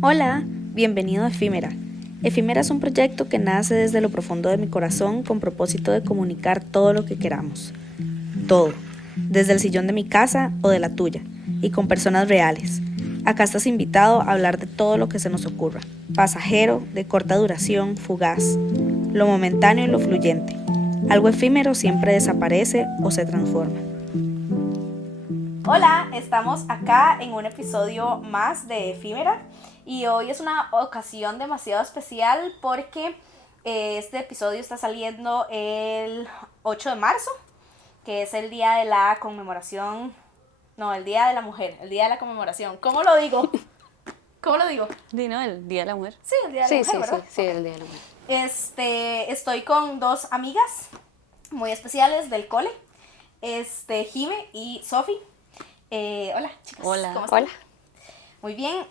Hola, bienvenido a Efímera. Efímera es un proyecto que nace desde lo profundo de mi corazón con propósito de comunicar todo lo que queramos. Todo, desde el sillón de mi casa o de la tuya, y con personas reales. Acá estás invitado a hablar de todo lo que se nos ocurra. Pasajero, de corta duración, fugaz. Lo momentáneo y lo fluyente. Algo efímero siempre desaparece o se transforma. Hola, estamos acá en un episodio más de Efímera y hoy es una ocasión demasiado especial porque este episodio está saliendo el 8 de marzo, que es el día de la conmemoración, no, el día de la mujer, el día de la conmemoración. ¿Cómo lo digo? ¿Cómo lo digo? ¿No? El Día de la Mujer. Sí, el día de la mujer, ¿verdad? Sí, el Día de la Mujer. Estoy con dos amigas muy especiales del cole, Jime y Sofi. Hola, chicas. Hola. ¿Cómo están? Hola. Muy bien,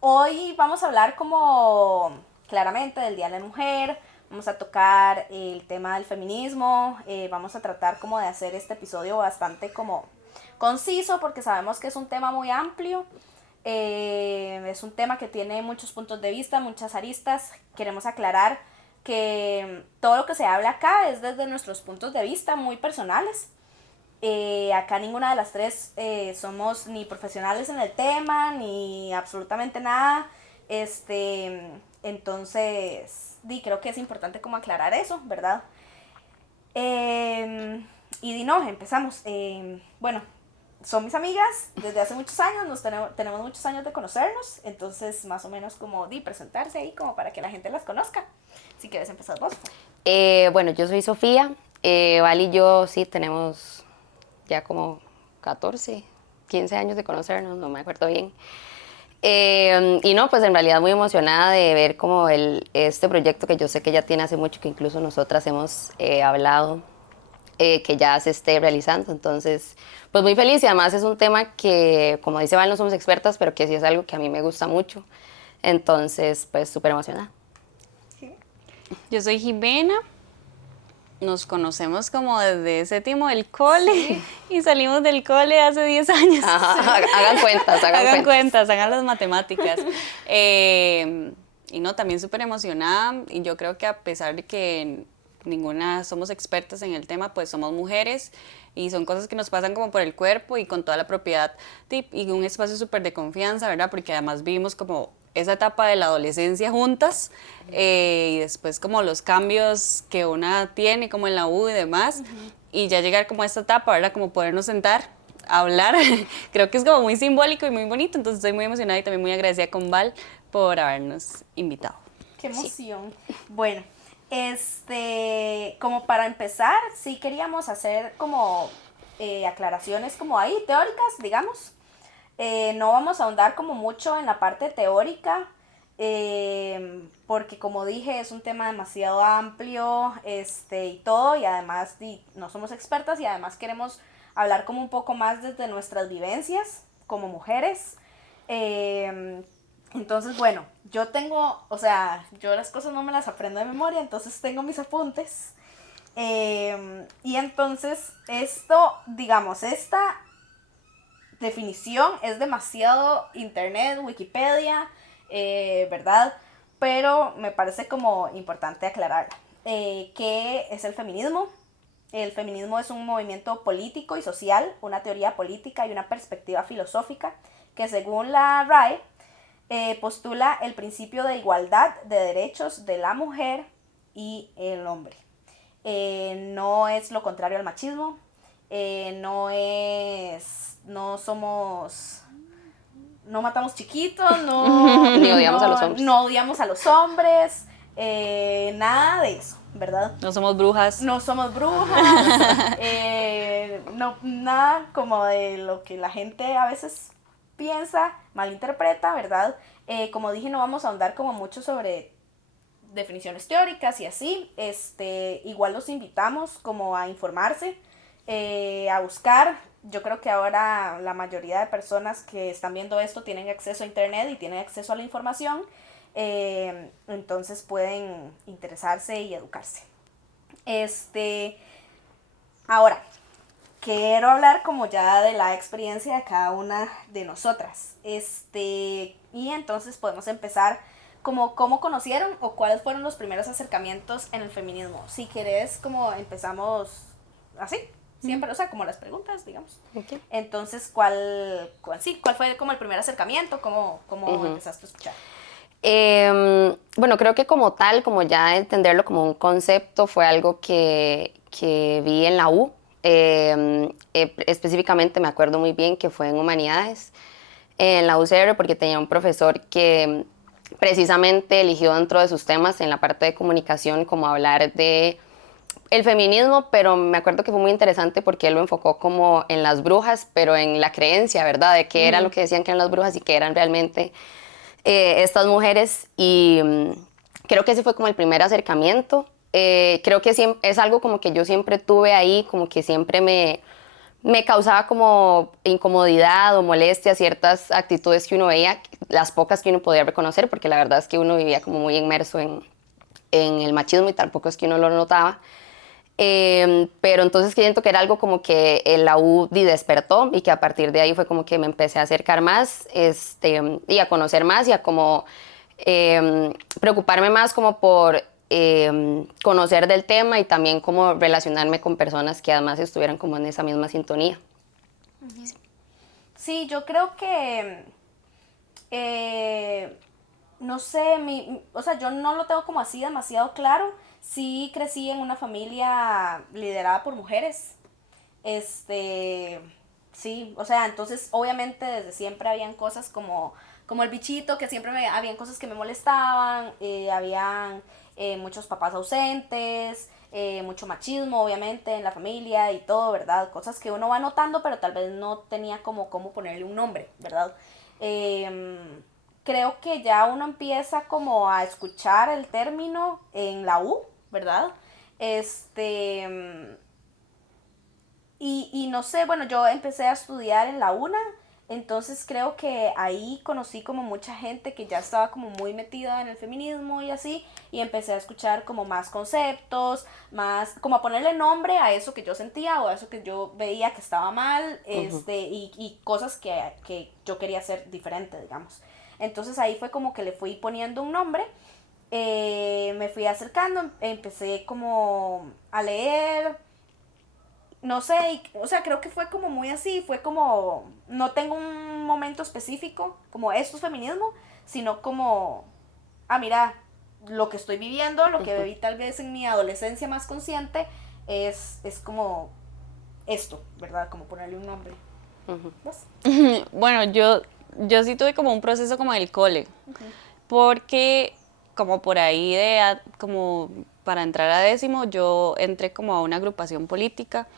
hoy vamos a hablar como claramente del Día de la Mujer, vamos a tocar el tema del feminismo, vamos a tratar como de hacer este episodio bastante como conciso porque sabemos que es un tema muy amplio, es un tema que tiene muchos puntos de vista, muchas aristas. Queremos aclarar que todo lo que se habla acá es desde nuestros puntos de vista muy personales. Acá ninguna de las tres somos ni profesionales en el tema, ni absolutamente nada. Entonces, creo que es importante como aclarar eso, ¿verdad? No, empezamos. Bueno, son mis amigas desde hace muchos años, tenemos muchos años de conocernos, entonces más o menos como presentarse ahí como para que la gente las conozca. Si quieres empezar vos. Bueno, yo soy Sofía. Val y yo sí tenemos ya como 14, 15 años de conocernos, no me acuerdo bien. Y no, pues en realidad muy emocionada de ver como este proyecto que yo sé que ya tiene hace mucho, que incluso nosotras hemos hablado, que ya se esté realizando. Entonces, pues muy feliz, y además es un tema que, como dice Val, no somos expertas, pero que sí es algo que a mí me gusta mucho. Entonces, pues súper emocionada. ¿Sí? Yo soy Jimena, nos conocemos como desde séptimo del cole, Sí. y salimos del cole hace 10 años. Ajá, hagan cuentas, Hagan cuentas, hagan las matemáticas. Y no, también súper emocionada, y yo creo que a pesar de que ninguna somos expertas en el tema, pues somos mujeres y son cosas que nos pasan como por el cuerpo y con toda la propiedad y un espacio súper de confianza, ¿verdad? Porque además vivimos como esa etapa de la adolescencia juntas, y después como los cambios que una tiene como en la U y demás, y ya llegar como a esta etapa, ¿verdad? Como podernos sentar a hablar, creo que es como muy simbólico y muy bonito, entonces estoy muy emocionada y también muy agradecida con Val por habernos invitado. Qué emoción. Sí. Bueno, como para empezar, sí queríamos hacer como aclaraciones como ahí, teóricas, digamos. No vamos a ahondar como mucho en la parte teórica, porque como dije, es un tema demasiado amplio, y todo, y además no somos expertas y además queremos hablar como un poco más desde nuestras vivencias como mujeres. Entonces, bueno, yo las cosas no me las aprendo de memoria, entonces tengo mis apuntes. Y entonces esta definición es demasiado internet, Wikipedia, ¿verdad? Pero me parece como importante aclarar qué es el feminismo. El feminismo es un movimiento político y social, una teoría política y una perspectiva filosófica que, según la RAE, postula el principio de igualdad de derechos de la mujer y el hombre. No es lo contrario al machismo, no matamos chiquitos, Ni odiamos a los hombres. No odiamos a los hombres, nada de eso, ¿verdad? No somos brujas. No somos brujas, no, nada como de lo que la gente a veces piensa, malinterpreta, ¿verdad? Como dije, no vamos a ahondar como mucho sobre definiciones teóricas y así. Igual los invitamos como a informarse, a buscar. Yo creo que ahora la mayoría de personas que están viendo esto tienen acceso a internet y tienen acceso a la información, entonces pueden interesarse y educarse. Ahora, quiero hablar como ya de la experiencia de cada una de nosotras. Y entonces podemos empezar como cómo conocieron o cuáles fueron los primeros acercamientos en el feminismo. Si querés, como empezamos así, siempre, o sea, como las preguntas, digamos. Ok. Entonces, ¿cuál fue como el primer acercamiento? ¿Cómo empezaste a escuchar? Bueno, creo que como tal, como ya entenderlo como un concepto, fue algo que vi en la U. Específicamente me acuerdo muy bien que fue en Humanidades, en la UCR, porque tenía un profesor que precisamente eligió dentro de sus temas en la parte de comunicación como hablar de el feminismo, pero me acuerdo que fue muy interesante porque él lo enfocó como en las brujas, pero en la creencia, ¿verdad? De qué era lo que decían que eran las brujas y que eran realmente estas mujeres. Y creo que ese fue como el primer acercamiento. Creo que es algo como que yo siempre tuve ahí, como que siempre me causaba como incomodidad o molestia ciertas actitudes que uno veía, las pocas que uno podía reconocer, porque la verdad es que uno vivía como muy inmerso en el machismo y tampoco es que uno lo notaba. Pero entonces siento que era algo como que la UDI despertó y que a partir de ahí fue como que me empecé a acercar más y a conocer más y a como preocuparme más como por conocer del tema y también como relacionarme con personas que además estuvieran como en esa misma sintonía. Sí, yo creo que, no sé, o sea, yo no lo tengo como así demasiado claro. Sí crecí en una familia liderada por mujeres. Este, sí, o sea, entonces obviamente desde siempre habían cosas como el bichito, que siempre habían cosas que me molestaban, habían muchos papás ausentes, mucho machismo obviamente en la familia y todo, ¿verdad? Cosas que uno va notando, pero tal vez no tenía como cómo ponerle un nombre, ¿verdad? Creo que ya uno empieza como a escuchar el término en la U, ¿verdad? Este, y no sé, bueno, yo empecé a estudiar en la UNA, entonces creo que ahí conocí como mucha gente que ya estaba como muy metida en el feminismo y así, y empecé a escuchar como más conceptos, más, como a ponerle nombre a eso que yo sentía o a eso que yo veía que estaba mal, y cosas que yo quería hacer diferente, digamos. Entonces ahí fue como que le fui poniendo un nombre, me fui acercando, empecé como a leer, no sé, o sea, creo que fue como muy así, fue como, no tengo un momento específico, como esto es feminismo, sino como, mira, lo que estoy viviendo, lo que viví tal vez en mi adolescencia más consciente, es como esto, ¿verdad? Como ponerle un nombre. ¿Ves? Bueno, yo sí tuve como un proceso como del cole, porque como por ahí como para entrar a décimo, yo entré como a una agrupación política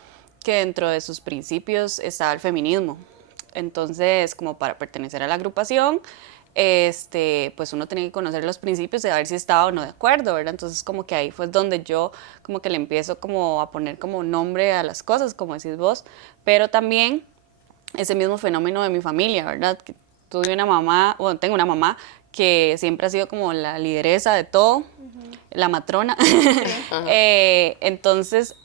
que dentro de sus principios estaba el feminismo. Entonces, como para pertenecer a la agrupación, pues uno tenía que conocer los principios y a ver si estaba o no de acuerdo, ¿verdad? Entonces, como que ahí fue donde yo como que le empiezo como a poner como nombre a las cosas, como decís vos, pero también ese mismo fenómeno de mi familia, ¿verdad? Que tuve una mamá, bueno, tengo una mamá que siempre ha sido como la lideresa de todo, la matrona. Entonces,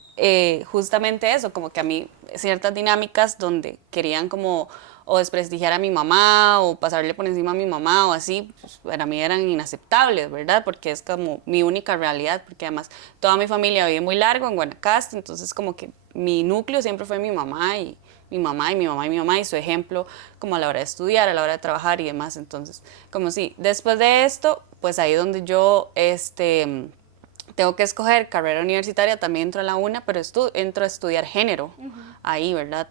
justamente eso, como que a mí ciertas dinámicas donde querían como o desprestigiar a mi mamá o pasarle por encima a mi mamá o así, pues para mí eran inaceptables, ¿verdad? Porque es como mi única realidad, porque además toda mi familia vive muy largo en Guanacaste, entonces como que mi núcleo siempre fue mi mamá y mi mamá y mi mamá y mi mamá y su ejemplo como a la hora de estudiar, a la hora de trabajar y demás. Entonces, como si después de esto, pues ahí donde yo tengo que escoger carrera universitaria, también entro a la UNA, pero entro a estudiar género, ahí, ¿verdad?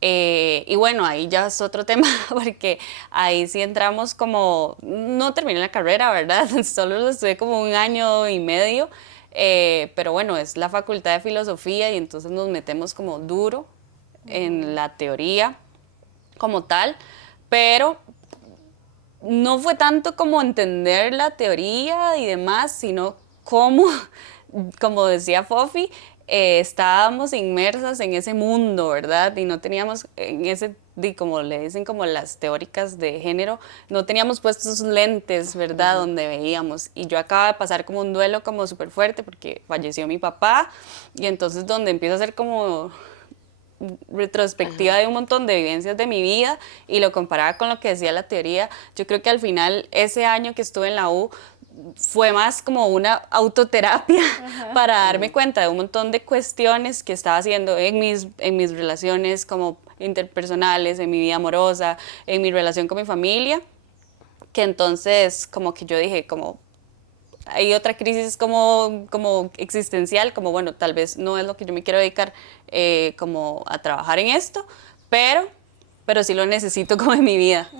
Y bueno, ahí ya es otro tema, porque ahí sí entramos como, no terminé la carrera, ¿verdad? Solo lo estudié como un año y medio, pero bueno, es la Facultad de Filosofía y entonces nos metemos como duro en la teoría como tal, pero no fue tanto como entender la teoría y demás, sino cómo, como decía Fofi, estábamos inmersas en ese mundo, ¿verdad? Y no teníamos en ese, como le dicen como las teóricas de género, no teníamos puestos lentes, ¿verdad? Donde veíamos. Y yo acaba de pasar como un duelo como súper fuerte porque falleció mi papá y entonces donde empiezo a hacer como retrospectiva de un montón de vivencias de mi vida y lo comparaba con lo que decía la teoría. Yo creo que al final ese año que estuve en la U fue más como una autoterapia para darme cuenta de un montón de cuestiones que estaba haciendo en mis relaciones como interpersonales, en mi vida amorosa, en mi relación con mi familia, que entonces como que yo dije como hay otra crisis como existencial, como bueno, tal vez no es lo que yo me quiero dedicar como a trabajar en esto, pero sí lo necesito como en mi vida.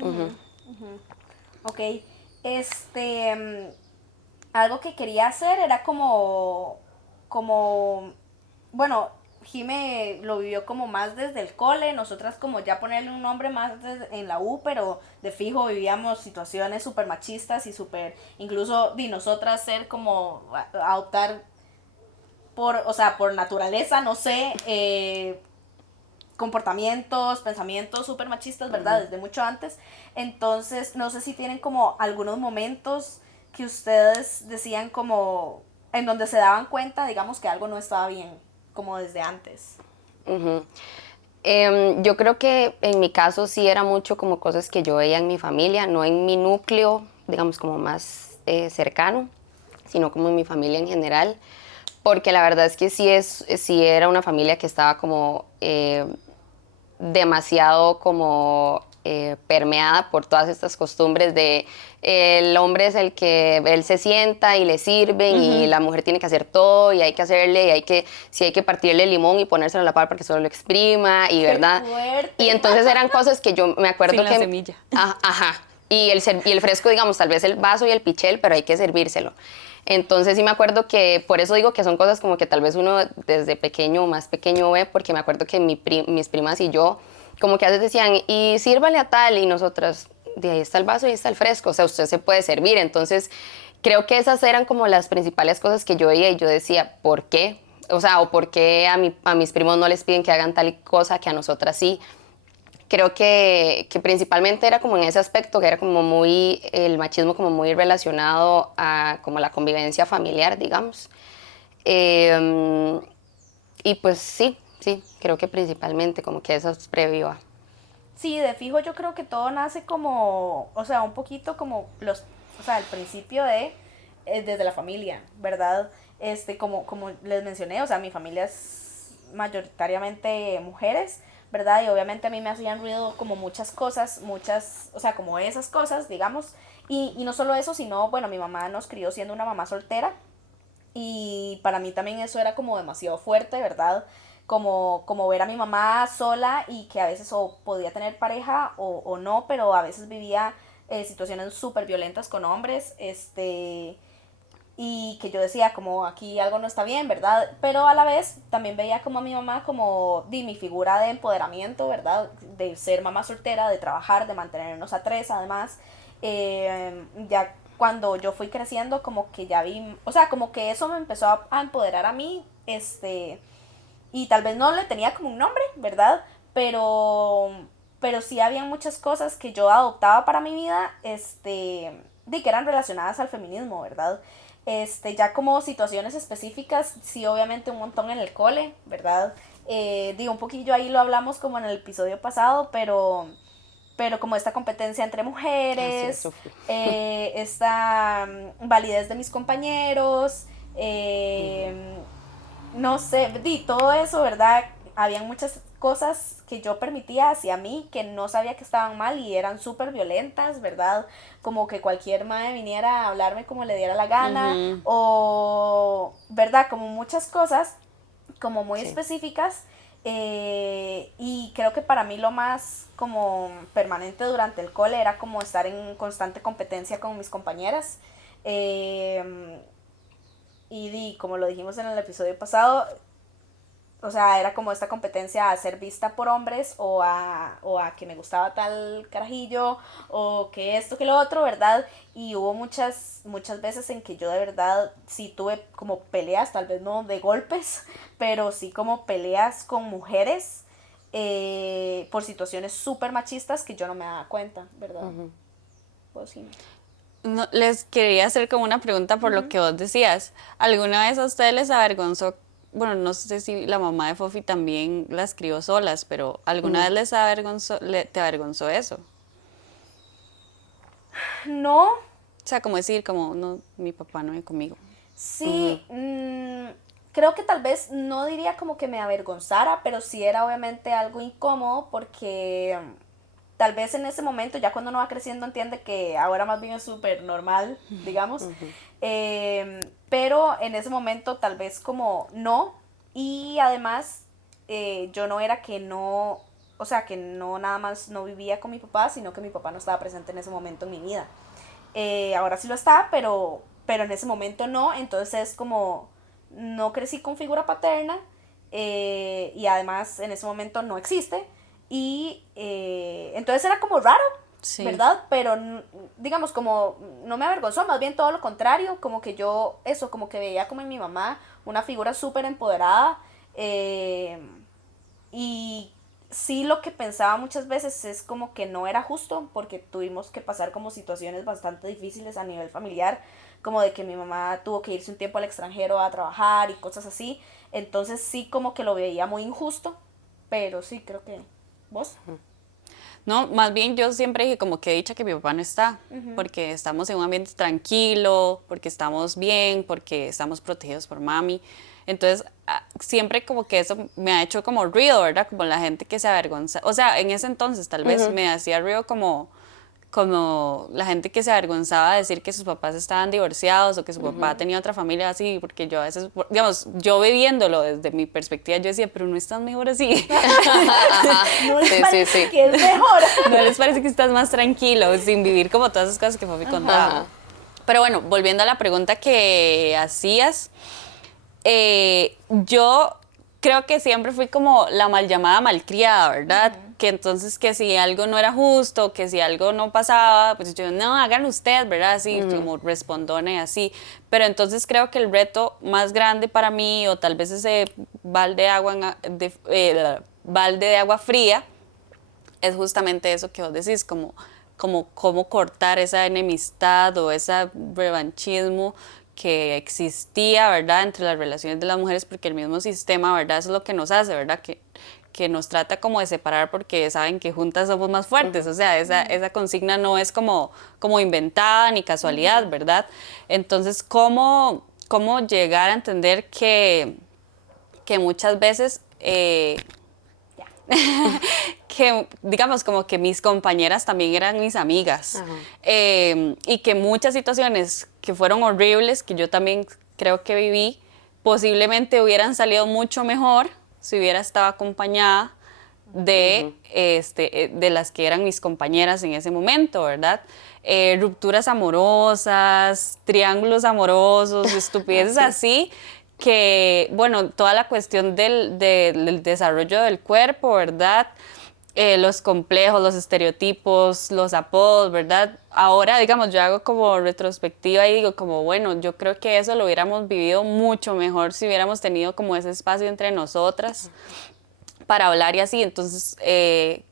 Ok, algo que quería hacer era bueno, Jime lo vivió como más desde el cole, nosotras como ya ponerle un nombre más en la U, pero de fijo vivíamos situaciones súper machistas y súper, incluso de nosotras ser como adoptar o sea, por naturaleza, no sé, comportamientos, pensamientos súper machistas, ¿verdad? Desde mucho antes. Entonces, no sé si tienen como algunos momentos que ustedes decían como en donde se daban cuenta, digamos, que algo no estaba bien, como desde antes. Yo creo que en mi caso sí era mucho como cosas que yo veía en mi familia, no en mi núcleo, digamos, como más cercano, sino como en mi familia en general, porque la verdad es que sí era una familia que estaba como demasiado como permeada por todas estas costumbres de el hombre es el que él se sienta y le sirven y la mujer tiene que hacer todo y hay que hacerle y si hay que partirle el limón y ponérselo a la par para que solo lo exprima y verdad. Fuerte. Y entonces eran cosas que yo me acuerdo Sin que la semilla. Ajá. Y el fresco, digamos, tal vez el vaso y el pichel, pero hay que servírselo. Entonces sí me acuerdo que, por eso digo que son cosas como que tal vez uno desde pequeño o más pequeño ve, porque me acuerdo que mis primas y yo, como que a veces decían, y sírvale a tal, y nosotras, de ahí está el vaso y ahí está el fresco, o sea, usted se puede servir. Entonces creo que esas eran como las principales cosas que yo veía y yo decía, ¿por qué? O sea, o por qué a mis primos no les piden que hagan tal cosa que a nosotras sí. Creo que principalmente era como en ese aspecto, que era como el machismo como muy relacionado a como la convivencia familiar, digamos. Eh, y pues sí, creo que principalmente como que eso es previo a... Sí, de fijo yo creo que todo nace como, o sea, un poquito como o sea, el principio desde la familia, ¿verdad? Como les mencioné, o sea, mi familia es mayoritariamente mujeres, ¿verdad? Y obviamente a mí me hacían ruido como muchas cosas, o sea, como esas cosas, digamos. Y no solo eso, sino, bueno, mi mamá nos crió siendo una mamá soltera, y para mí también eso era como demasiado fuerte, ¿verdad? Como ver a mi mamá sola y que a veces o podía tener pareja o no, pero a veces vivía situaciones súper violentas con hombres, y que yo decía como aquí algo no está bien, ¿verdad? Pero a la vez también veía como a mi mamá como mi figura de empoderamiento, ¿verdad? De ser mamá soltera, de trabajar, de mantenernos a tres, además. Ya cuando yo fui creciendo como que ya vi, o sea, como que eso me empezó a empoderar a mí, y tal vez no le tenía como un nombre, ¿verdad? Pero sí había muchas cosas que yo adoptaba para mi vida, de que eran relacionadas al feminismo, ¿verdad? Ya como situaciones específicas, sí, obviamente un montón en el cole, ¿verdad? Digo, un poquillo ahí lo hablamos como en el episodio pasado, pero como esta competencia entre mujeres, esta validez de mis compañeros, no sé, todo eso, ¿verdad? Habían muchas cosas que yo permitía hacia mí que no sabía que estaban mal y eran súper violentas, ¿verdad? Como que cualquier madre viniera a hablarme como le diera la gana, o, ¿verdad? Como muchas cosas, como muy específicas, y creo que para mí lo más como permanente durante el cole era como estar en constante competencia con mis compañeras, y como lo dijimos en el episodio pasado, o sea, era como esta competencia a ser vista por hombres o a que me gustaba tal carajillo o que esto, que lo otro, ¿verdad? Y hubo muchas veces en que yo de verdad sí tuve como peleas, tal vez no de golpes, pero sí como peleas con mujeres, por situaciones súper machistas que yo no me daba cuenta, ¿verdad? Pues sí. No, les quería hacer como una pregunta por lo que vos decías. ¿Alguna vez a ustedes les avergonzó bueno, no sé si la mamá de Fofi también las crió solas, pero ¿alguna vez te avergonzó eso? No, O sea, como decir, como, no, mi papá no vive conmigo. sí, creo que tal vez no diría como que me avergonzara, pero sí era obviamente algo incómodo porque tal vez en ese momento, ya cuando uno va creciendo, entiende que ahora más bien es súper normal, digamos. Pero en ese momento tal vez como no. Y además yo no era que no, o sea, que no nada más no vivía con mi papá, sino que mi papá no estaba presente en ese momento en mi vida. Ahora sí lo está, pero en ese momento no. Entonces es como, no crecí con figura paterna y además en ese momento no existe. Y entonces era como raro, Sí. ¿verdad? Pero digamos como no me avergonzó, más bien todo lo contrario, como que yo, eso, como que veía como en mi mamá una figura súper empoderada y sí lo que pensaba muchas veces es como que no era justo porque tuvimos que pasar como situaciones bastante difíciles a nivel familiar, como de que mi mamá tuvo que irse un tiempo al extranjero a trabajar y cosas así, entonces sí como que lo veía muy injusto, pero sí creo que vos. No, más bien yo siempre dije como que dicha que mi papá no está, porque estamos en un ambiente tranquilo, porque estamos bien, porque estamos protegidos por mami. Entonces, siempre como que eso me ha hecho como ruido, ¿verdad? Como la gente que se avergonza. O sea, en ese entonces tal vez me hacía ruido como la gente que se avergonzaba de decir que sus papás estaban divorciados o que su papá tenía otra familia así, porque yo a veces, digamos, yo viviéndolo desde mi perspectiva, yo decía, pero no estás mejor así. No les Sí, parece sí, sí. que es mejor. ¿No les parece que estás más tranquilo sin vivir como todas esas cosas que Fofi contaba? Ajá. Pero bueno, volviendo a la pregunta que hacías, yo creo que siempre fui como la mal llamada malcriada, ¿verdad? Que entonces que si algo no era justo, que si algo no pasaba, pues yo, no, háganlo ustedes, ¿verdad? Así como respondona y así. Pero entonces creo que el reto más grande para mí, o tal vez ese balde de agua, balde de agua fría, es justamente eso que vos decís, como cómo cortar esa enemistad o ese revanchismo que existía, ¿verdad?, entre las relaciones de las mujeres, porque el mismo sistema, ¿verdad?, eso es lo que nos hace, ¿verdad?, que nos trata como de separar porque saben que juntas somos más fuertes, o sea, esa consigna no es como inventada ni casualidad, ¿verdad? Entonces, ¿cómo llegar a entender que muchas veces Ya. que, digamos, como que mis compañeras también eran mis amigas y que muchas situaciones que fueron horribles, que yo también creo que viví, posiblemente hubieran salido mucho mejor si hubiera estado acompañada de las que eran mis compañeras en ese momento, ¿verdad? Rupturas amorosas, triángulos amorosos, estupideces así, que, bueno, toda la cuestión del desarrollo del cuerpo, ¿verdad? Los complejos, los estereotipos, los apodos, ¿verdad? Ahora, digamos, yo hago como retrospectiva y digo como, bueno, yo creo que eso lo hubiéramos vivido mucho mejor si hubiéramos tenido como ese espacio entre nosotras para hablar y así. Entonces,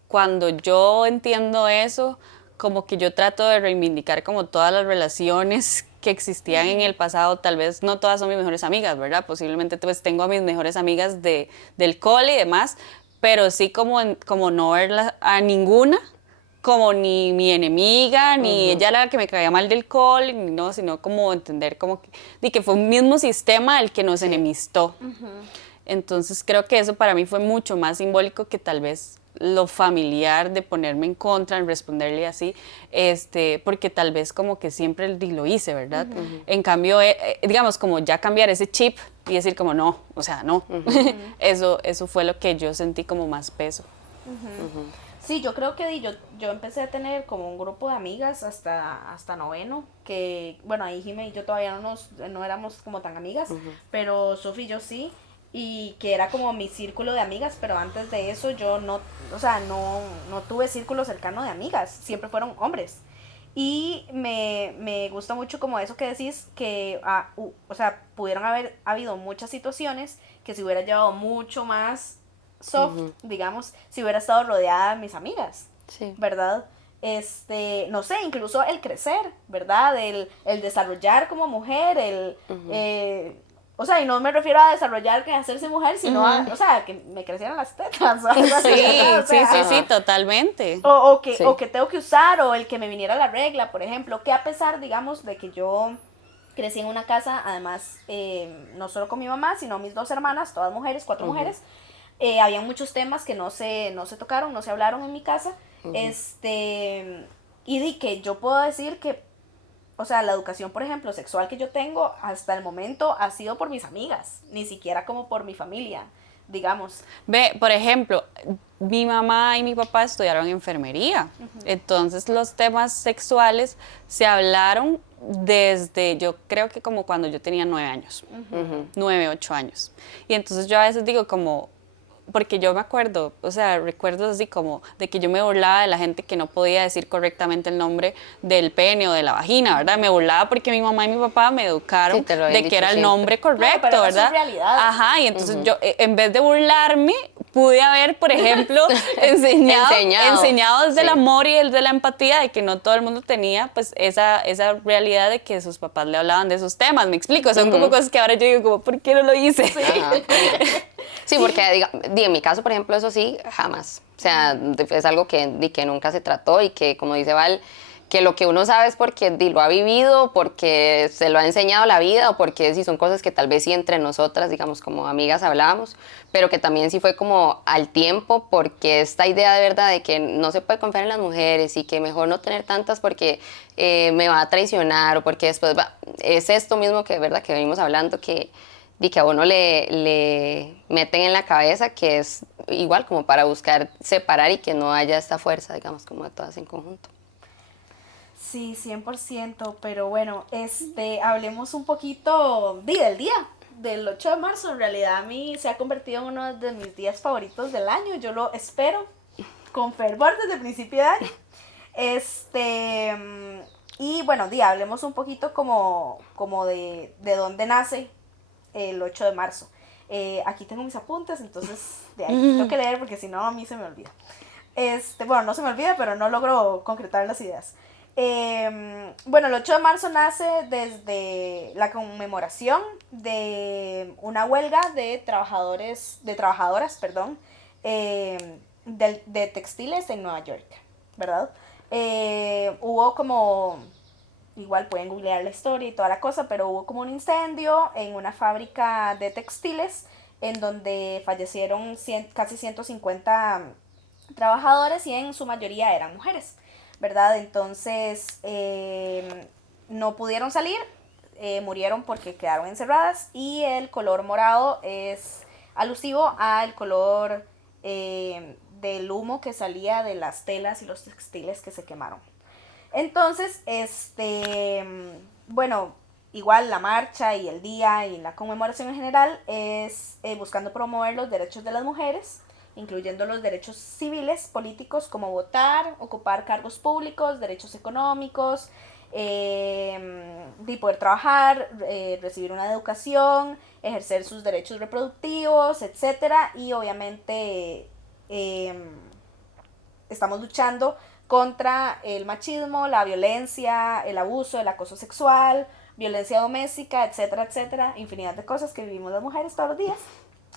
cuando yo entiendo eso, como que yo trato de reivindicar como todas las relaciones que existían en el pasado. Tal vez no todas son mis mejores amigas, ¿verdad? Posiblemente pues tengo a mis mejores amigas del cole y demás, pero sí como no verla a ninguna como ni mi enemiga, ni ella la que me caía mal del cole, ni no, sino como entender como que fue un mismo sistema el que nos enemistó. Entonces creo que eso para mí fue mucho más simbólico que tal vez lo familiar de ponerme en contra, en responderle así, porque tal vez como que siempre lo hice, ¿verdad? En cambio, digamos, como ya cambiar ese chip y decir como no, o sea, no. Eso fue lo que yo sentí como más peso. Sí, yo creo que yo empecé a tener como un grupo de amigas hasta noveno, que bueno, ahí Jimé y yo todavía no éramos como tan amigas, pero Sofi y yo sí, y que era como mi círculo de amigas, pero antes de eso yo no, o sea, no tuve círculo cercano de amigas, siempre fueron hombres. Y me gusta mucho como eso que decís, que, o sea, pudieron haber habido muchas situaciones que se hubiera llevado mucho más soft, digamos, si hubiera estado rodeada de mis amigas, Sí. ¿verdad? No sé, incluso el crecer, ¿verdad? El desarrollar como mujer, O sea, y no me refiero a desarrollar que hacerse mujer, sino a, o sea, que me crecieran las tetas. O algo así, Sí, ¿no? O sí, sea, sí, sí, totalmente. Sí. o que tengo que usar, o el que me viniera la regla, por ejemplo, que a pesar, digamos, de que yo crecí en una casa, además, no solo con mi mamá, sino mis dos hermanas, todas mujeres, cuatro mujeres, había muchos temas que no se tocaron, no se hablaron en mi casa, y di que yo puedo decir que, o sea, la educación, por ejemplo, sexual que yo tengo hasta el momento ha sido por mis amigas, ni siquiera como por mi familia, digamos. Ve, por ejemplo, mi mamá y mi papá estudiaron enfermería, entonces los temas sexuales se hablaron desde, yo creo que como cuando yo tenía 9 años, 9, 8 años. Y entonces yo a veces digo como, porque yo me acuerdo, o sea, recuerdo así como de que yo me burlaba de la gente que no podía decir correctamente el nombre del pene o de la vagina, ¿verdad? Me burlaba porque mi mamá y mi papá me educaron Sí, te lo habían de que dicho era el siempre. nombre correcto, Claro, pero no ¿verdad? son realidades. Ajá, y entonces yo, en vez de burlarme, pude haber, por ejemplo, enseñado desde el Sí. amor y desde la empatía de que no todo el mundo tenía pues esa realidad de que sus papás le hablaban de esos temas, me explico, son como cosas que ahora yo digo como, ¿por qué no lo hice? Ajá. Sí, porque en mi caso, por ejemplo, eso sí, jamás. O sea, es algo que nunca se trató y que, como dice Val, que lo que uno sabe es porque lo ha vivido, porque se lo ha enseñado la vida o porque sí son cosas que tal vez sí entre nosotras, digamos, como amigas hablábamos, pero que también sí fue como al tiempo, porque esta idea de verdad de que no se puede confiar en las mujeres y que mejor no tener tantas porque me va a traicionar o porque después es esto mismo que, verdad, que venimos hablando, que a uno le meten en la cabeza que es igual como para buscar separar y que no haya esta fuerza, digamos, como de todas en conjunto. Sí, 100%, pero bueno, hablemos un poquito del día, del 8 de marzo. En realidad a mí se ha convertido en uno de mis días favoritos del año. Yo lo espero con fervor desde el principio de año. Y bueno, hablemos un poquito como de dónde nace el 8 de marzo. Aquí tengo mis apuntes, entonces de ahí tengo que leer porque si no a mí se me olvida. Bueno, no se me olvida, pero no logro concretar las ideas. Bueno, el 8 de marzo nace desde la conmemoración de una huelga de trabajadoras, perdón, de textiles en Nueva York, ¿verdad? Hubo como, igual pueden googlear la historia y toda la cosa, pero hubo como un incendio en una fábrica de textiles en donde fallecieron casi 150 trabajadores y en su mayoría eran mujeres, ¿verdad? Entonces no pudieron salir, murieron porque quedaron encerradas y el color morado es alusivo al color del humo que salía de las telas y los textiles que se quemaron. Entonces, bueno, igual la marcha y el día y la conmemoración en general es buscando promover los derechos de las mujeres, incluyendo los derechos civiles, políticos, como votar, ocupar cargos públicos, derechos económicos, de poder trabajar, recibir una educación, ejercer sus derechos reproductivos, etcétera, y obviamente estamos luchando contra el machismo, la violencia, el abuso, el acoso sexual, violencia doméstica, etcétera, etcétera, infinidad de cosas que vivimos las mujeres todos los días,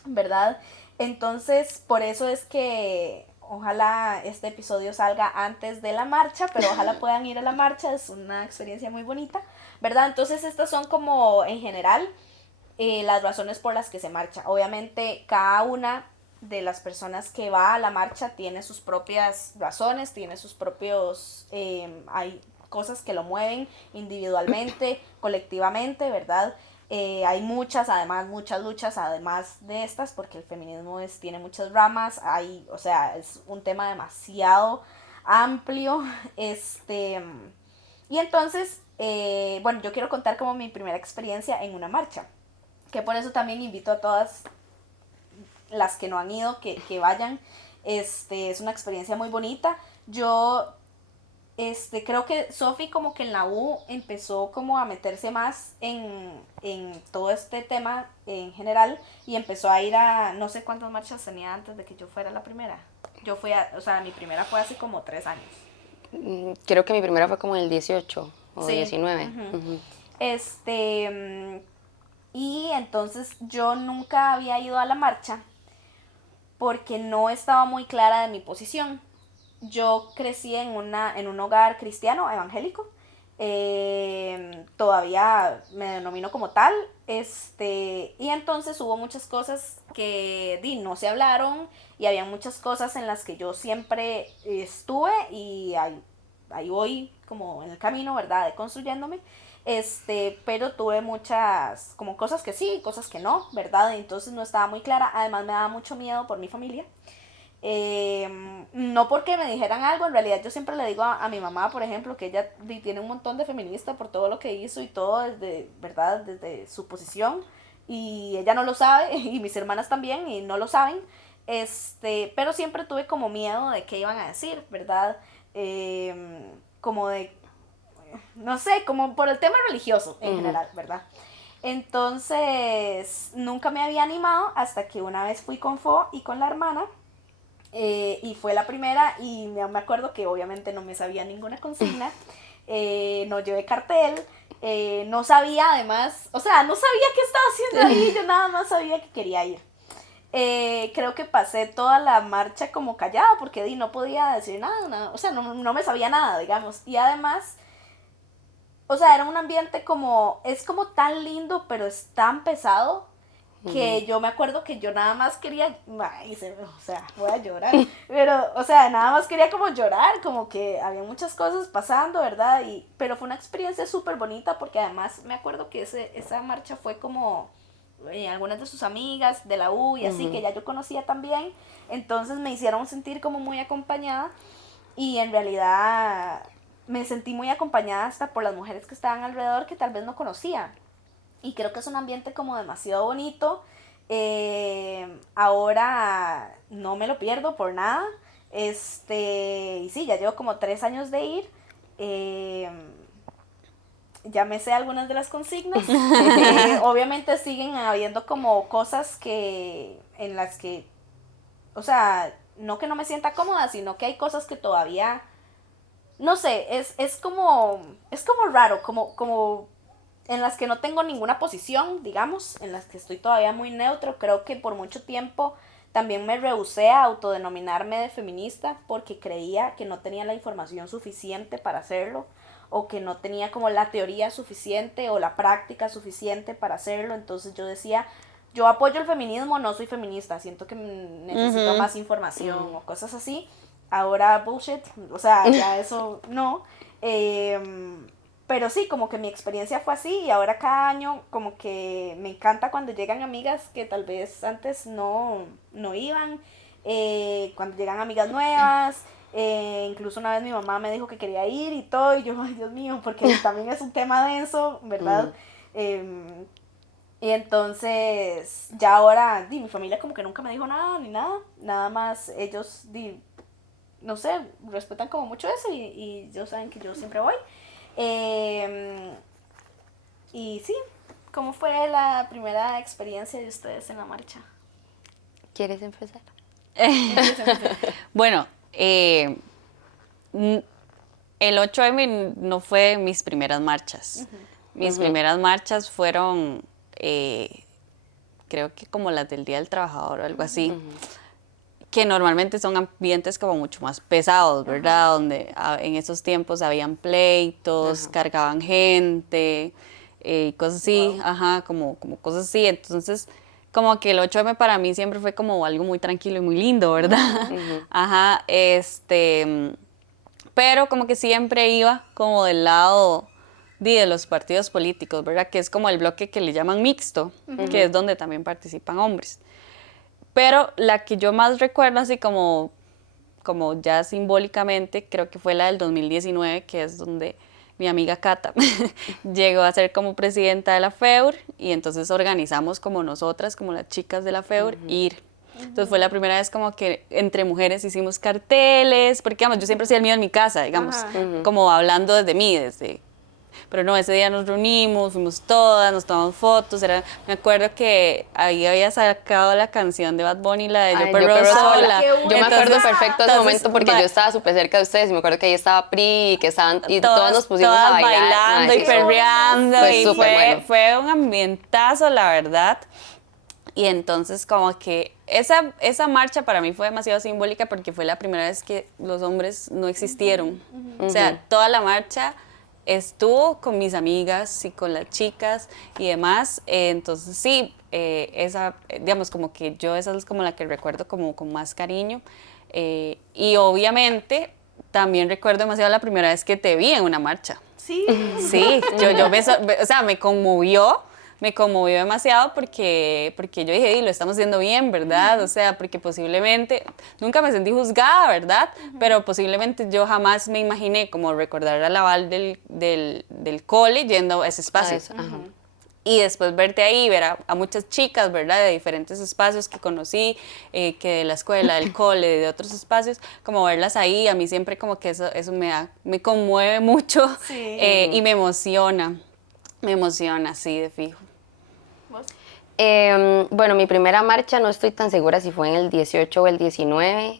¿verdad? Entonces, por eso es que ojalá este episodio salga antes de la marcha, pero ojalá puedan ir a la marcha, es una experiencia muy bonita, ¿verdad? Entonces, estas son como en general las razones por las que se marcha. Obviamente, cada una de las personas que va a la marcha tiene sus propias razones, tiene sus propios, hay cosas que lo mueven individualmente, colectivamente, ¿verdad? Hay muchas luchas además de estas, porque el feminismo tiene muchas ramas, o sea, es un tema demasiado amplio, y entonces, bueno, yo quiero contar como mi primera experiencia en una marcha, que por eso también invito a todas las que no han ido, que vayan, es una experiencia muy bonita. Yo creo que Sofi como que en la U empezó como a meterse más en todo este tema en general y empezó a ir a, no sé cuántas marchas tenía antes de que yo fuera la primera. Yo fui o sea, mi primera fue hace como 3 años. Creo que mi primera fue como en el 18 o Sí. 19. Uh-huh. Y entonces yo nunca había ido a la marcha porque no estaba muy clara de mi posición. Yo crecí en un hogar cristiano, evangélico. Todavía me denomino como tal. Y entonces hubo muchas cosas que no se hablaron y había muchas cosas en las que yo siempre estuve y ahí voy como en el camino, ¿verdad? De construyéndome. Pero tuve muchas como cosas que sí, cosas que no, ¿verdad? Entonces no estaba muy clara. Además me daba mucho miedo por mi familia. No porque me dijeran algo, en realidad yo siempre le digo a mi mamá, por ejemplo, que ella tiene un montón de feminista por todo lo que hizo y todo desde, ¿verdad? Desde su posición, y ella no lo sabe, y mis hermanas también, y no lo saben, pero siempre tuve como miedo de qué iban a decir, ¿verdad? Como de, no sé, como por el tema religioso en general, ¿verdad? Entonces, nunca me había animado hasta que una vez fui con Fo y con la hermana. Y fue la primera y me acuerdo que obviamente no me sabía ninguna consigna, no llevé cartel, no sabía además, o sea, no sabía qué estaba haciendo ahí, yo nada más sabía que quería ir. Creo que pasé toda la marcha como callada porque no podía decir nada, o sea, no me sabía nada, digamos, y además, o sea, era un ambiente como, es como tan lindo, pero es tan pesado que yo me acuerdo que yo nada más quería, o sea, voy a llorar, pero, o sea, nada más quería como llorar, como que había muchas cosas pasando, ¿verdad? Pero fue una experiencia súper bonita porque además me acuerdo que esa marcha fue como algunas de sus amigas de la U y así, que ya yo conocía también, entonces me hicieron sentir como muy acompañada y en realidad me sentí muy acompañada hasta por las mujeres que estaban alrededor que tal vez no conocía. Y creo que es un ambiente como demasiado bonito. Ahora no me lo pierdo por nada. Y sí, ya llevo como 3 años de ir. Ya me sé algunas de las consignas. Obviamente siguen habiendo como cosas en las que, o sea, no que no me sienta cómoda, sino que hay cosas que todavía, no sé, es como raro, como en las que no tengo ninguna posición, digamos, en las que estoy todavía muy neutro. Creo que por mucho tiempo también me rehusé a autodenominarme de feminista porque creía que no tenía la información suficiente para hacerlo o que no tenía como la teoría suficiente o la práctica suficiente para hacerlo. Entonces yo decía, yo apoyo el feminismo, no soy feminista, siento que necesito más información o cosas así. Ahora bullshit, o sea, ya eso no. Pero sí, como que mi experiencia fue así y ahora cada año como que me encanta cuando llegan amigas que tal vez antes no iban, cuando llegan amigas nuevas, incluso una vez mi mamá me dijo que quería ir y todo y yo, ay Dios mío, porque también es un tema denso, ¿verdad? Y entonces ya ahora mi familia como que nunca me dijo nada ni nada, nada más ellos, no sé, respetan como mucho eso y ellos saben que yo siempre voy. Y sí, ¿cómo fue la primera experiencia de ustedes en la marcha? ¿Quieres empezar? Bueno, el 8M no fue mis primeras marchas. Mis primeras marchas fueron, creo que como las del Día del Trabajador o algo así, que normalmente son ambientes como mucho más pesados, ¿verdad? Donde en esos tiempos habían pleitos, cargaban gente, cosas así, como cosas así. Entonces, como que el 8M para mí siempre fue como algo muy tranquilo y muy lindo, ¿verdad? Pero como que siempre iba como del lado de los partidos políticos, ¿verdad? Que es como el bloque que le llaman mixto, que es donde también participan hombres. Pero la que yo más recuerdo, así como ya simbólicamente, creo que fue la del 2019, que es donde mi amiga Cata llegó a ser como presidenta de la FEUR y entonces organizamos como nosotras, como las chicas de la FEUR, ir. Entonces fue la primera vez como que entre mujeres hicimos carteles, porque digamos, yo siempre hacía el mío en mi casa, digamos, como hablando desde mí, desde Pero no, ese día nos reunimos, fuimos todas, nos tomamos fotos. Me acuerdo que ahí había sacado la canción de Bad Bunny, la de Yo Ay, Perreo Perreo Sola. Qué Yo me acuerdo Entonces- perfecto de ese entonces, momento porque yo estaba súper cerca de ustedes y me acuerdo que ahí estaba Pri y que estaban y todos nos pusimos todas a bailar. bailando Mae, y sí, perreando. fue Y súper bueno. fue un ambientazo, la verdad. Y entonces como que esa marcha para mí fue demasiado simbólica porque fue la primera vez que los hombres no existieron. O sea, toda la marcha estuvo con mis amigas y con las chicas y demás. Entonces sí, digamos como que yo esa es como la que recuerdo como con más cariño. Y obviamente también recuerdo demasiado la primera vez que te vi en una marcha. Sí. Sí, o sea, me conmovió demasiado porque yo dije, lo estamos haciendo bien, ¿verdad? O sea, porque posiblemente, nunca me sentí juzgada, ¿verdad? Pero posiblemente yo jamás me imaginé como recordar a la Val del cole yendo a ese espacio. Ajá. Y después verte ahí, ver a muchas chicas, ¿verdad? De diferentes espacios que conocí, que de la escuela, del cole, de otros espacios, como verlas ahí, a mí siempre como que eso me conmueve mucho Sí. y me emociona, sí, de fijo. ¿Vos? Bueno, mi primera marcha no estoy tan segura si fue en el 18 o el 19.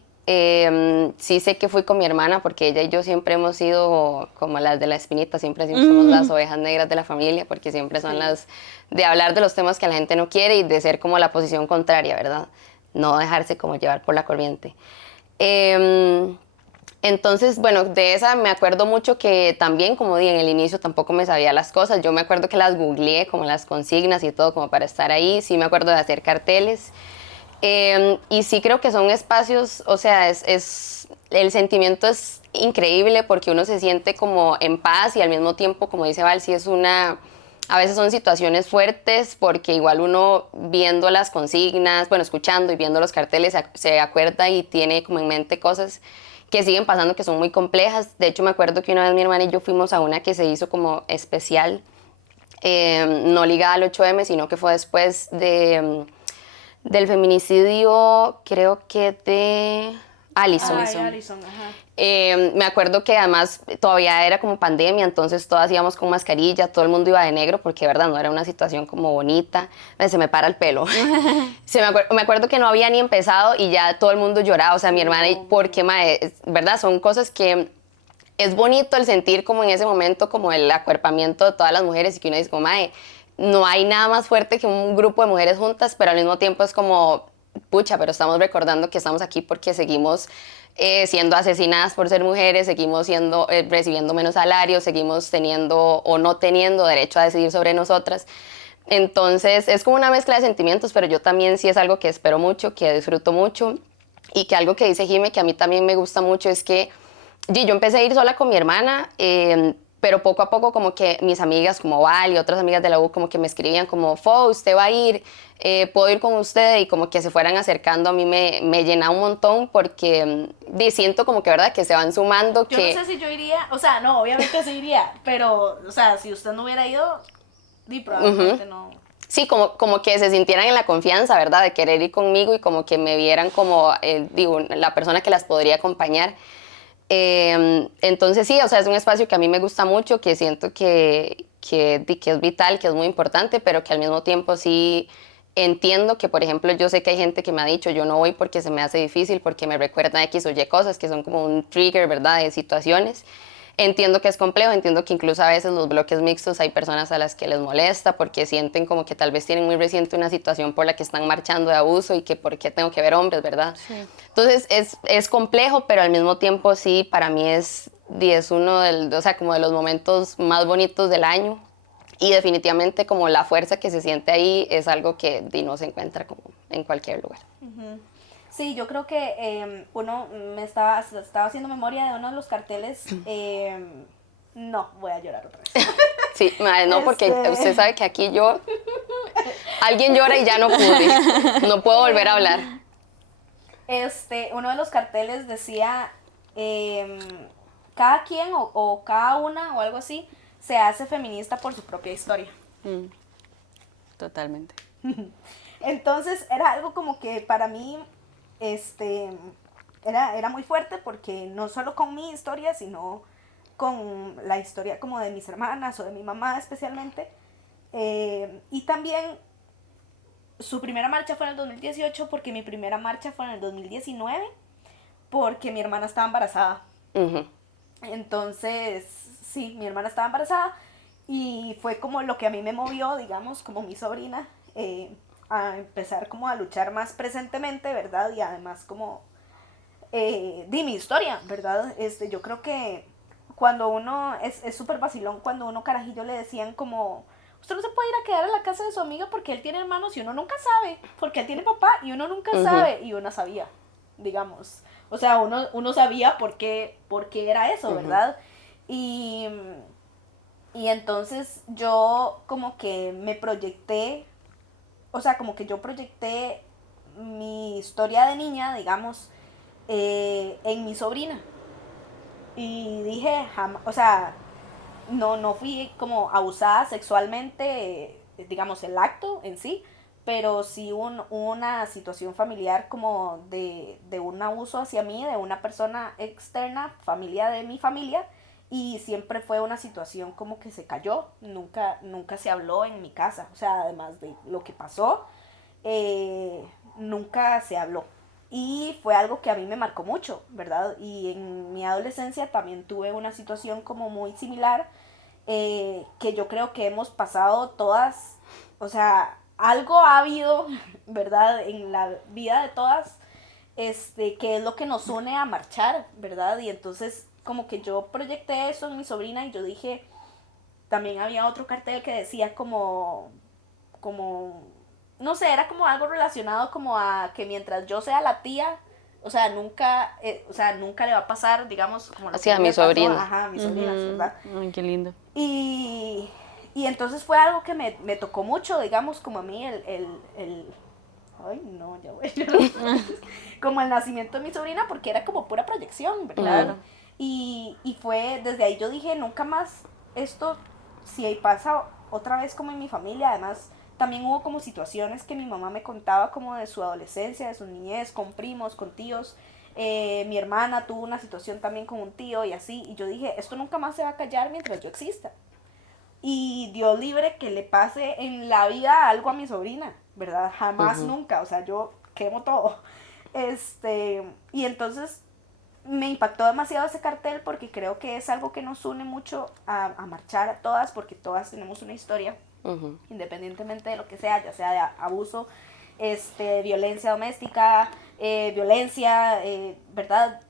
Sí sé que fui con mi hermana porque ella y yo siempre hemos sido como las de la espinita, siempre somos las ovejas negras de la familia porque siempre son las de hablar de los temas que la gente no quiere y de ser como la posición contraria, ¿verdad? No dejarse como llevar por la corriente. Entonces, bueno, de esa me acuerdo mucho que también, como dije en el inicio, tampoco me sabía las cosas. Yo me acuerdo que las googleé, como las consignas y todo, como para estar ahí. Sí me acuerdo de hacer carteles. Y sí creo que son espacios, o sea, el sentimiento es increíble porque uno se siente como en paz y al mismo tiempo, como dice Val, sí a veces son situaciones fuertes porque igual uno viendo las consignas, bueno, escuchando y viendo los carteles se acuerda y tiene como en mente cosas que siguen pasando que son muy complejas. De hecho, me acuerdo que una vez mi hermana y yo fuimos a una que se hizo como especial, no ligada al 8M, sino que fue después del feminicidio, creo que de Allison. Ay, Allison, ajá. Me acuerdo que además todavía era como pandemia, entonces todas íbamos con mascarilla, todo el mundo iba de negro porque, verdad, no era una situación como bonita. Se me para el pelo. Me acuerdo que no había ni empezado y ya todo el mundo lloraba, o sea, mi hermana, porque, verdad, son cosas que es bonito el sentir como en ese momento como el acuerpamiento de todas las mujeres y que uno dice como, mae, no hay nada más fuerte que un grupo de mujeres juntas, pero al mismo tiempo es como, pucha, pero estamos recordando que estamos aquí porque seguimos siendo asesinadas por ser mujeres, seguimos recibiendo menos salarios, seguimos teniendo o no teniendo derecho a decidir sobre nosotras. Entonces es como una mezcla de sentimientos, pero yo también sí es algo que espero mucho, que disfruto mucho y que algo que dice Jime que a mí también me gusta mucho es que yo empecé a ir sola con mi hermana, pero poco a poco como que mis amigas como Val y otras amigas de la U como que me escribían como, Fo, usted va a ir, puedo ir con usted y como que se fueran acercando a mí me llena un montón porque siento como que verdad que se van sumando. Yo no sé si yo iría, o sea, no, obviamente sí iría, pero, o sea, si usted no hubiera ido, probablemente no. Sí, como que se sintieran en la confianza, ¿verdad? De querer ir conmigo y como que me vieran como, digo, la persona que las podría acompañar. Entonces sí, o sea, es un espacio que a mí me gusta mucho, que siento que es vital, que es muy importante, pero que al mismo tiempo sí entiendo que, por ejemplo, yo sé que hay gente que me ha dicho, yo no voy porque se me hace difícil, porque me recuerda X o Y cosas, que son como un trigger, ¿verdad?, de situaciones. Entiendo que es complejo, entiendo que incluso a veces los bloques mixtos hay personas a las que les molesta porque sienten como que tal vez tienen muy reciente una situación por la que están marchando de abuso y que por qué tengo que ver hombres, ¿verdad? Sí. Entonces es complejo, pero al mismo tiempo sí, para mí es uno o sea, como de los momentos más bonitos del año y definitivamente como la fuerza que se siente ahí es algo que no se encuentra como en cualquier lugar. Sí, yo creo que uno estaba haciendo memoria de uno de los carteles. No, voy a llorar otra vez. Sí, no, porque usted sabe que aquí alguien llora y ya no pude, no puedo volver a hablar. Uno de los carteles decía, cada quien o cada una o algo así se hace feminista por su propia historia. Totalmente. Entonces era algo como que para mí era muy fuerte porque no solo con mi historia, sino con la historia como de mis hermanas o de mi mamá especialmente. Y también su primera marcha fue en el 2018 porque mi primera marcha fue en el 2019 porque mi hermana estaba embarazada. Ujú. Entonces, sí, mi hermana estaba embarazada y fue como lo que a mí me movió, digamos, como mi sobrina, a empezar como a luchar más presentemente, ¿verdad? Y además como di mi historia, ¿verdad? Yo creo que cuando uno, es súper vacilón cuando uno carajillo le decían como, usted no se puede ir a quedar a la casa de su amiga porque él tiene hermanos y uno nunca sabe, porque él tiene papá y uno nunca sabe, y uno sabía, digamos. O sea, uno sabía por qué era eso, ¿verdad? Y, y entonces yo como que me proyecté, o sea, como que yo proyecté mi historia de niña, digamos, en mi sobrina. Y dije, o sea, no fui como abusada sexualmente, digamos, el acto en sí, pero sí una situación familiar como de un abuso hacia mí, de una persona externa, familia de mi familia, y siempre fue una situación como que se cayó, nunca se habló en mi casa, o sea, además de lo que pasó, nunca se habló. Y fue algo que a mí me marcó mucho, ¿verdad? Y en mi adolescencia también tuve una situación como muy similar, que yo creo que hemos pasado todas, o sea, algo ha habido, ¿verdad? En la vida de todas, que es lo que nos une a marchar, ¿verdad? Y entonces como que yo proyecté eso en mi sobrina y yo dije, también había otro cartel que decía como, no sé, era como algo relacionado como a que mientras yo sea la tía, o sea, nunca le va a pasar, digamos, como lo Así a que mi le pasó, sobrina. ajá, a mis sobrinas, ¿verdad? Ay, qué lindo. Y, y entonces fue algo que me tocó mucho, digamos, como a mí ay, no, ya voy a llorar. Como el nacimiento de mi sobrina, porque era como pura proyección, ¿verdad? Claro. Y fue, desde ahí yo dije, nunca más esto, si ahí pasa otra vez como en mi familia, además también hubo como situaciones que mi mamá me contaba como de su adolescencia, de su niñez, con primos, con tíos. Mi hermana tuvo una situación también con un tío y así, y yo dije, esto nunca más se va a callar mientras yo exista. Y Dios libre que le pase en la vida algo a mi sobrina, ¿verdad? Jamás, nunca, o sea, yo quemo todo. Y entonces me impactó demasiado ese cartel porque creo que es algo que nos une mucho a marchar a todas, porque todas tenemos una historia, independientemente de lo que sea, ya sea de abuso, violencia doméstica, violencia, ¿verdad?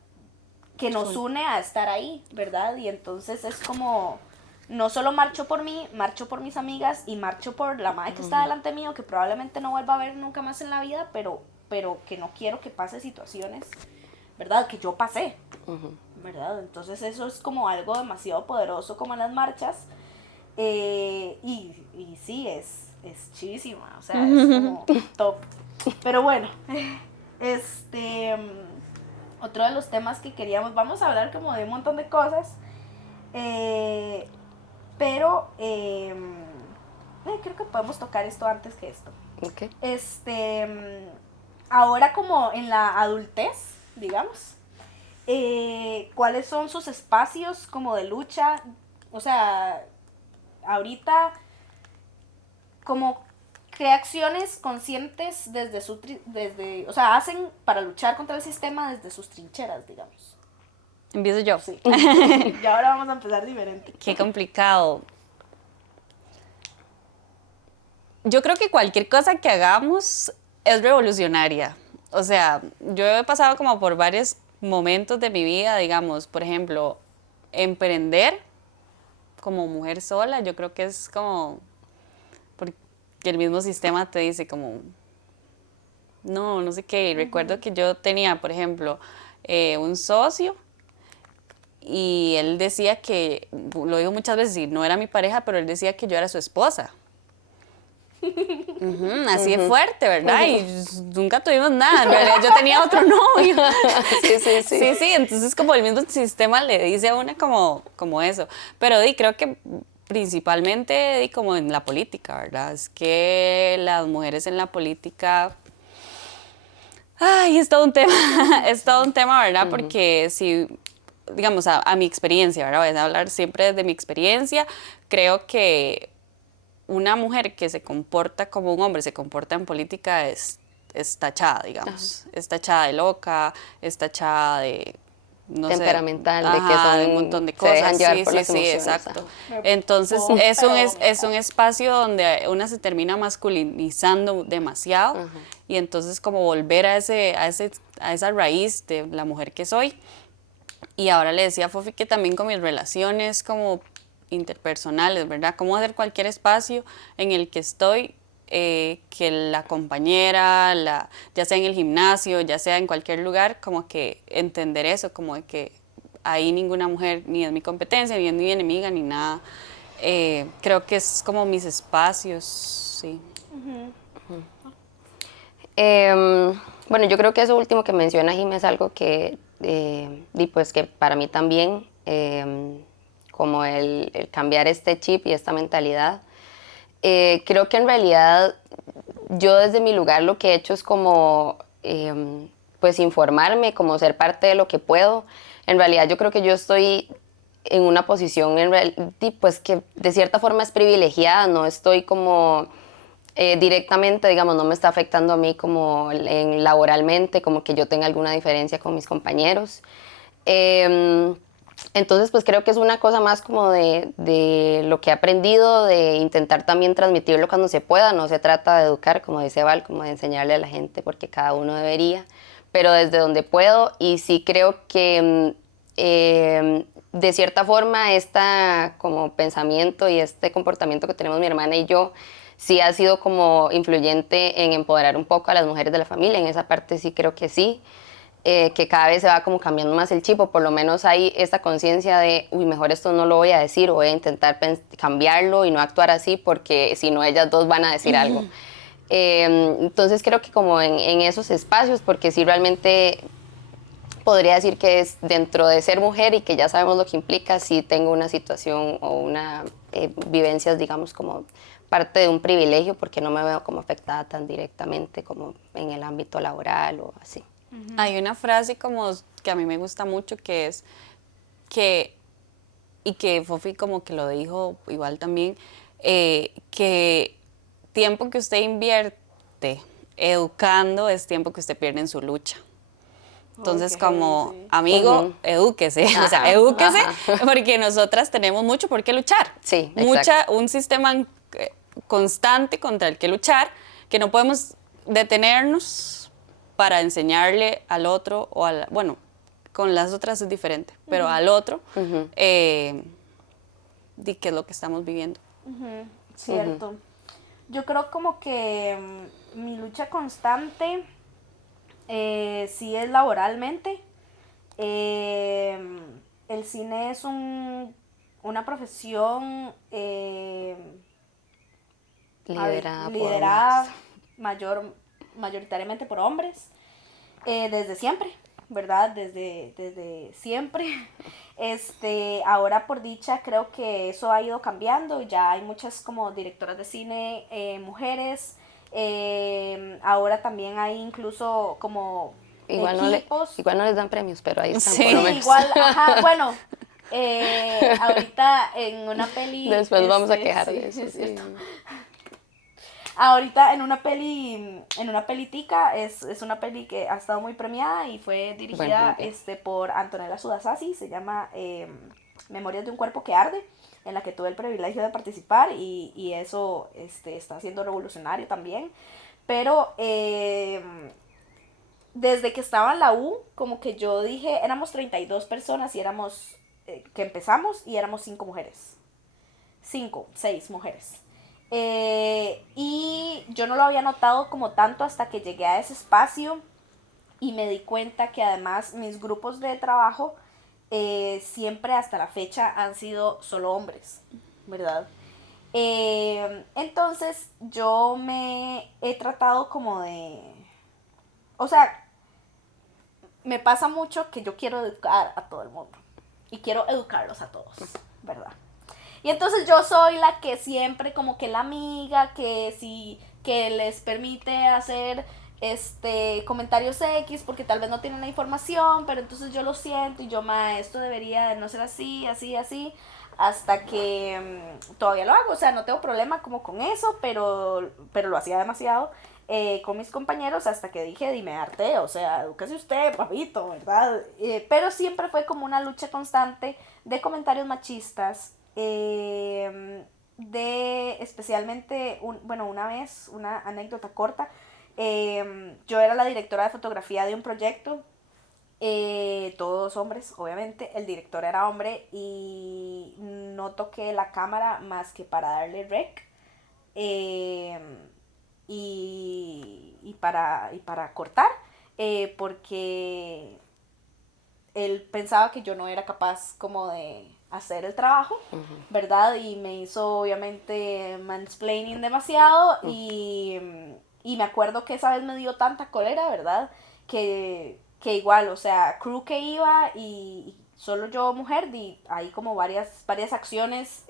Que nos une a estar ahí, ¿verdad? Y entonces es como, no solo marcho por mí, marcho por mis amigas y marcho por la madre que está delante mío, que probablemente no vuelva a ver nunca más en la vida, pero que no quiero que pase situaciones, ¿verdad? Que yo pasé, ¿verdad? Entonces eso es como algo demasiado poderoso como en las marchas, y sí, es chivísima, o sea, es como top. Pero bueno, otro de los temas que queríamos, vamos a hablar como de un montón de cosas, pero creo que podemos tocar esto antes que esto. Okay. Ahora como en la adultez, digamos, ¿cuáles son sus espacios como de lucha? O sea, ahorita, como qué acciones conscientes o sea, hacen para luchar contra el sistema desde sus trincheras, digamos. Empiezo yo. Sí. Y ahora vamos a empezar diferente. Qué complicado. Yo creo que cualquier cosa que hagamos es revolucionaria. O sea, yo he pasado como por varios momentos de mi vida, digamos, por ejemplo, emprender como mujer sola, yo creo que es como, porque el mismo sistema te dice como, no sé qué. Y recuerdo que yo tenía, por ejemplo, un socio y él decía que, lo digo muchas veces, y no era mi pareja, pero él decía que yo era su esposa. Así de fuerte, ¿verdad? Y nunca tuvimos nada, en realidad yo tenía otro novio. Sí, entonces como el mismo sistema le dice a una como eso. Pero creo que principalmente como en la política, ¿verdad? Es que las mujeres en la política... Ay, es todo un tema, es todo un tema, ¿verdad? Porque si digamos, a mi experiencia, ¿verdad? Voy a hablar siempre desde mi experiencia. Creo que una mujer que se comporta como un hombre, se comporta en política, es tachada, digamos. Es tachada de loca, es tachada de, no sé, Temperamental, de que ajá, de un son, montón de se cosas. dejan llevar Sí, por sí, las sí, emociones. exacto. Entonces, es un espacio donde una se termina masculinizando demasiado y entonces como volver a esa raíz de la mujer que soy. Y ahora le decía a Fofi que también con mis relaciones como interpersonales, ¿verdad? Cómo hacer cualquier espacio en el que estoy, que la compañera, ya sea en el gimnasio, ya sea en cualquier lugar, como que entender eso, como de que ahí ninguna mujer ni es mi competencia, ni es mi enemiga, ni nada. Creo que es como mis espacios, sí. Bueno, yo creo que eso último que menciona Jim es algo que, y pues que para mí también, como el cambiar este chip y esta mentalidad, creo que en realidad yo desde mi lugar lo que he hecho es como, pues informarme, como ser parte de lo que puedo. En realidad yo creo que yo estoy en una posición, pues que de cierta forma es privilegiada, no estoy como directamente, digamos, no me está afectando a mí como laboralmente, como que yo tenga alguna diferencia con mis compañeros. Entonces, pues creo que es una cosa más como de lo que he aprendido, de intentar también transmitirlo cuando se pueda. No se trata de educar, como dice Val, como de enseñarle a la gente, porque cada uno debería, pero desde donde puedo. Y sí creo que de cierta forma esta como pensamiento y este comportamiento que tenemos mi hermana y yo, sí ha sido como influyente en empoderar un poco a las mujeres de la familia. En esa parte sí creo que sí. Que cada vez se va como cambiando más el chip, o por lo menos hay esta conciencia de, uy, mejor esto no lo voy a decir, o voy a intentar cambiarlo y no actuar así, porque si no ellas dos van a decir algo. Entonces creo que como en esos espacios, porque sí realmente podría decir que es dentro de ser mujer y que ya sabemos lo que implica, sí tengo una situación o una vivencias, digamos, como parte de un privilegio, porque no me veo como afectada tan directamente como en el ámbito laboral o así. Hay una frase como que a mí me gusta mucho que es que, y que Fofi como que lo dijo igual también, que tiempo que usted invierte educando es tiempo que usted pierde en su lucha. Entonces, como sí. amigo, edúquese, o sea, edúquese, porque nosotras tenemos mucho por qué luchar. Sí, exacto. Un sistema constante contra el que luchar, que no podemos detenernos para enseñarle al otro, bueno, con las otras es diferente, pero al otro, de qué es lo que estamos viviendo. Cierto. Yo creo como que mi lucha constante sí es laboralmente. El cine es una profesión liderada mayoritariamente por hombres, desde siempre, ¿verdad? Desde siempre. Ahora por dicha creo que eso ha ido cambiando, ya hay muchas como directoras de cine mujeres, ahora también hay incluso como equipos. Igual no les dan premios, pero ahí están, Sí, por lo menos. Igual, ajá, bueno, ahorita en una peli... Después vamos a quejar sí, de eso. es Sí. cierto. Ahorita en una peli tica, es una peli que ha estado muy premiada y fue dirigida por Antonella Sudasasi, se llama Memorias de un cuerpo que arde, en la que tuve el privilegio de participar y eso está siendo revolucionario también. Pero desde que estaba en la U, como que yo dije, éramos 32 personas y éramos, que empezamos y éramos 5 mujeres. 6 mujeres. Y yo no lo había notado como tanto hasta que llegué a ese espacio y me di cuenta que además mis grupos de trabajo siempre hasta la fecha han sido solo hombres, ¿verdad? Entonces yo me he tratado como de... O sea, me pasa mucho que yo quiero educar a todo el mundo y quiero educarlos a todos, ¿verdad? Y entonces yo soy la que siempre como que la amiga que sí, que les permite hacer comentarios X porque tal vez no tienen la información, pero entonces yo lo siento y yo, ma, esto debería de no ser así, así, así, hasta que todavía lo hago, o sea, no tengo problema como con eso, pero lo hacía demasiado con mis compañeros hasta que dije, dime harté, o sea, edúquese usted, papito, ¿verdad? Pero siempre fue como una lucha constante de comentarios machistas, de especialmente, bueno, una vez, una anécdota corta, yo era la directora de fotografía de un proyecto, todos hombres, obviamente, el director era hombre y no toqué la cámara más que para darle rec eh, y para cortar, porque él pensaba que yo no era capaz como de hacer el trabajo, ¿verdad? Y me hizo obviamente mansplaining demasiado y me acuerdo que esa vez me dio tanta cólera, ¿verdad? Que igual, o sea, crew que iba y solo yo mujer, hay como varias acciones,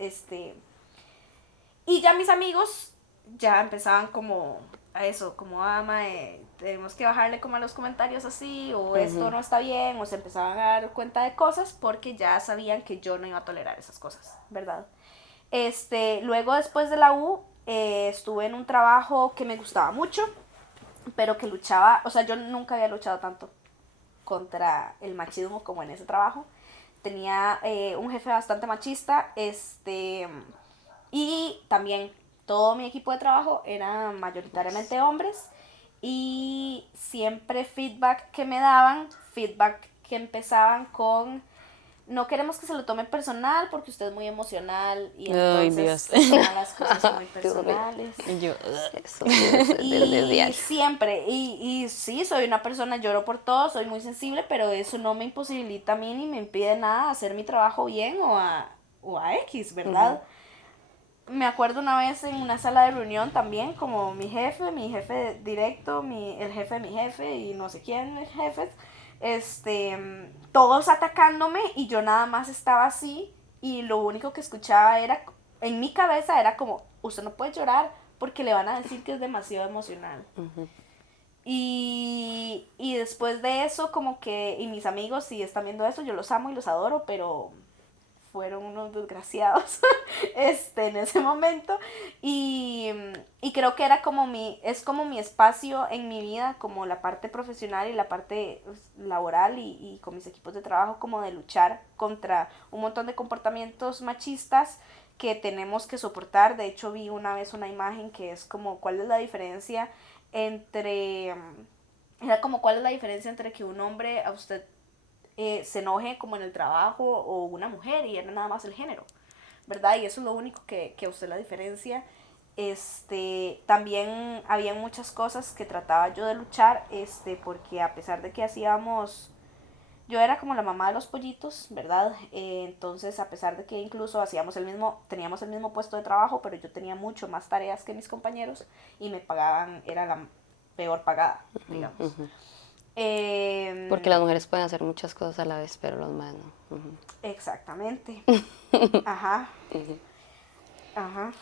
y ya mis amigos ya empezaban como a eso, como, mae, tenemos que bajarle como a los comentarios así, o esto no está bien, o se empezaban a dar cuenta de cosas porque ya sabían que yo no iba a tolerar esas cosas, ¿verdad? Luego después de la U, estuve en un trabajo que me gustaba mucho, pero que luchaba, o sea, yo nunca había luchado tanto contra el machismo como en ese trabajo. Tenía un jefe bastante machista, y también todo mi equipo de trabajo era mayoritariamente hombres y siempre feedback que me daban, feedback que empezaban con no queremos que se lo tome personal porque usted es muy emocional y Ay, entonces Dios. toma las cosas muy personales. Y yo, Eso sí debe ser desde Y diario. siempre, y sí, soy una persona, lloro por todo, soy muy sensible, pero eso no me imposibilita a mí ni me impide nada hacer mi trabajo bien o a X, ¿verdad? Me acuerdo una vez en una sala de reunión también, como mi jefe directo, el jefe de mi jefe y no sé quién jefes, todos atacándome y yo nada más estaba así y lo único que escuchaba era, en mi cabeza era como, usted no puede llorar porque le van a decir que es demasiado emocional. Y después de eso, como que, y mis amigos, si están viendo eso, yo los amo y los adoro, pero fueron unos desgraciados en ese momento y creo que era como es como mi espacio en mi vida, como la parte profesional y la parte laboral y con mis equipos de trabajo, como de luchar contra un montón de comportamientos machistas que tenemos que soportar. De hecho vi una vez una imagen que es como cuál es la diferencia entre era como cuál es la diferencia entre que un hombre a usted se enoje como en el trabajo o una mujer y era nada más el género, ¿verdad? Y eso es lo único que a usted la diferencia. También había muchas cosas que trataba yo de luchar, porque a pesar de que yo era como la mamá de los pollitos, ¿verdad? Entonces, a pesar de que incluso teníamos el mismo puesto de trabajo, pero yo tenía mucho más tareas que mis compañeros y me pagaban, era la peor pagada, digamos. Porque las mujeres pueden hacer muchas cosas a la vez, pero los más no. Exactamente. Ajá. Ajá.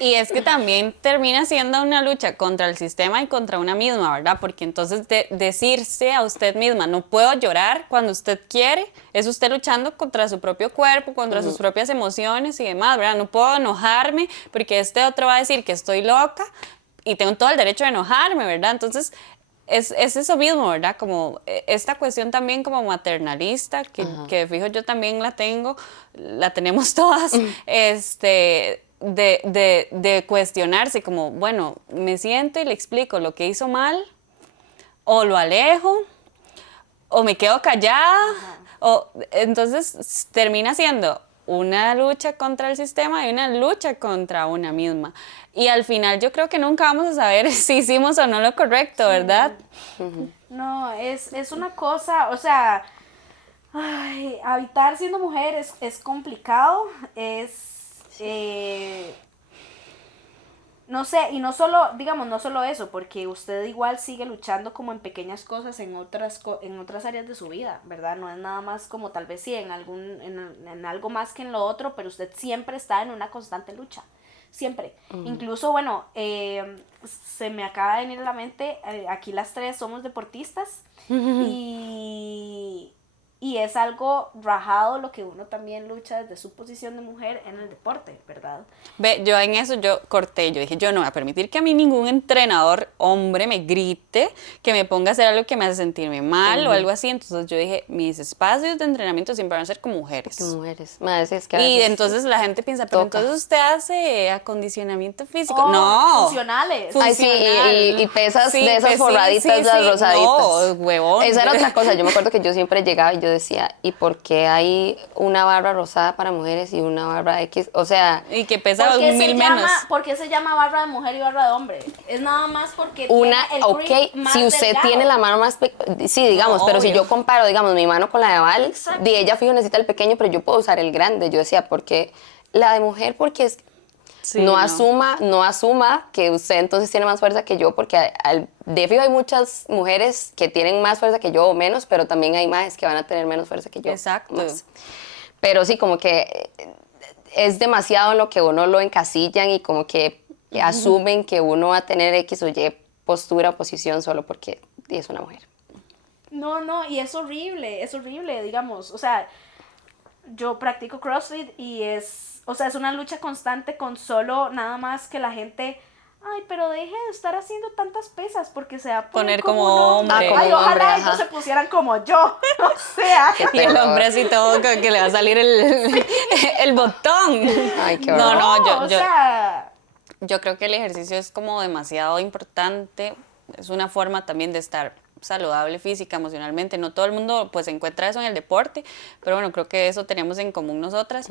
y es que también termina siendo una lucha contra el sistema y contra una misma, ¿verdad? Porque entonces decirse a usted misma, no puedo llorar cuando usted quiere, es usted luchando contra su propio cuerpo, contra sus propias emociones y demás, ¿verdad? No puedo enojarme porque este otro va a decir que estoy loca y tengo todo el derecho de enojarme, ¿verdad? Entonces es eso mismo, ¿verdad? Como esta cuestión también como maternalista, que fijo yo también la tenemos todas, de cuestionarse como, bueno, me siento y le explico lo que hizo mal, o lo alejo, o me quedo callada, o entonces termina siendo una lucha contra el sistema y una lucha contra una misma. Y al final yo creo que nunca vamos a saber si hicimos o no lo correcto, ¿verdad? No, es una cosa, o sea, habitar siendo mujer es complicado, no sé, y no solo, digamos, no solo eso, porque usted igual sigue luchando como en pequeñas cosas en otras áreas de su vida, ¿verdad? No es nada más como tal vez sí, en algo más que en lo otro, pero usted siempre está en una constante lucha, siempre. Incluso, bueno, se me acaba de venir a la mente, aquí las tres somos deportistas y es algo rajado lo que uno también lucha desde su posición de mujer en el deporte, ¿verdad? Ve, yo en eso yo corté, yo dije, yo no voy a permitir que a mí ningún entrenador hombre me grite, que me ponga a hacer algo que me hace sentirme mal o algo así. Entonces yo dije, mis espacios de entrenamiento siempre van a ser con mujeres. Que mujeres. Madre, sí, es que a Y veces entonces la gente piensa, pero toca. entonces usted hace acondicionamiento físico. Oh, no. funcionales. Ay, sí, y pesas Sí, de esas pues sí, forraditas, sí, las sí. rosaditas. No, huevón. Esa era otra cosa. Yo me acuerdo que yo siempre llegaba y yo decía, ¿y por qué hay una barra rosada para mujeres y una barra X? O sea, Y que pesa ¿Por qué 1000 menos. ¿Por qué se llama barra de mujer y barra de hombre? Es nada más porque una, tiene el ok, grip más si usted delgado. tiene la mano más sí, digamos, No, pero si obvio. yo comparo, digamos, mi mano con la de Val, Exacto. de ella fijo necesita el pequeño, pero yo puedo usar el grande. Yo decía, ¿por qué la de mujer? Porque es, Sí, no asuma que usted entonces tiene más fuerza que yo, porque de fijo hay muchas mujeres que tienen más fuerza que yo o menos, pero también hay más que van a tener menos fuerza que yo. Exacto. Más. Pero sí, como que es demasiado en lo que uno lo encasillan y como que asumen que uno va a tener X o Y postura o posición solo porque es una mujer. No, y es horrible, digamos, o sea, yo practico CrossFit y es una lucha constante con solo nada más que la gente, ay, pero deje de estar haciendo tantas pesas porque se va a Poner como como un hombre. hombre. como Ay, un ojalá hombre, ellos ajá. se pusieran como yo, o sea. Qué Y el terror. hombre así todo, que le va a salir el botón. Ay, qué No, horror. no, o sea, yo creo que el ejercicio es como demasiado importante. Es una forma también de estar saludable física, emocionalmente. No todo el mundo pues encuentra eso en el deporte, pero bueno, creo que eso tenemos en común nosotras.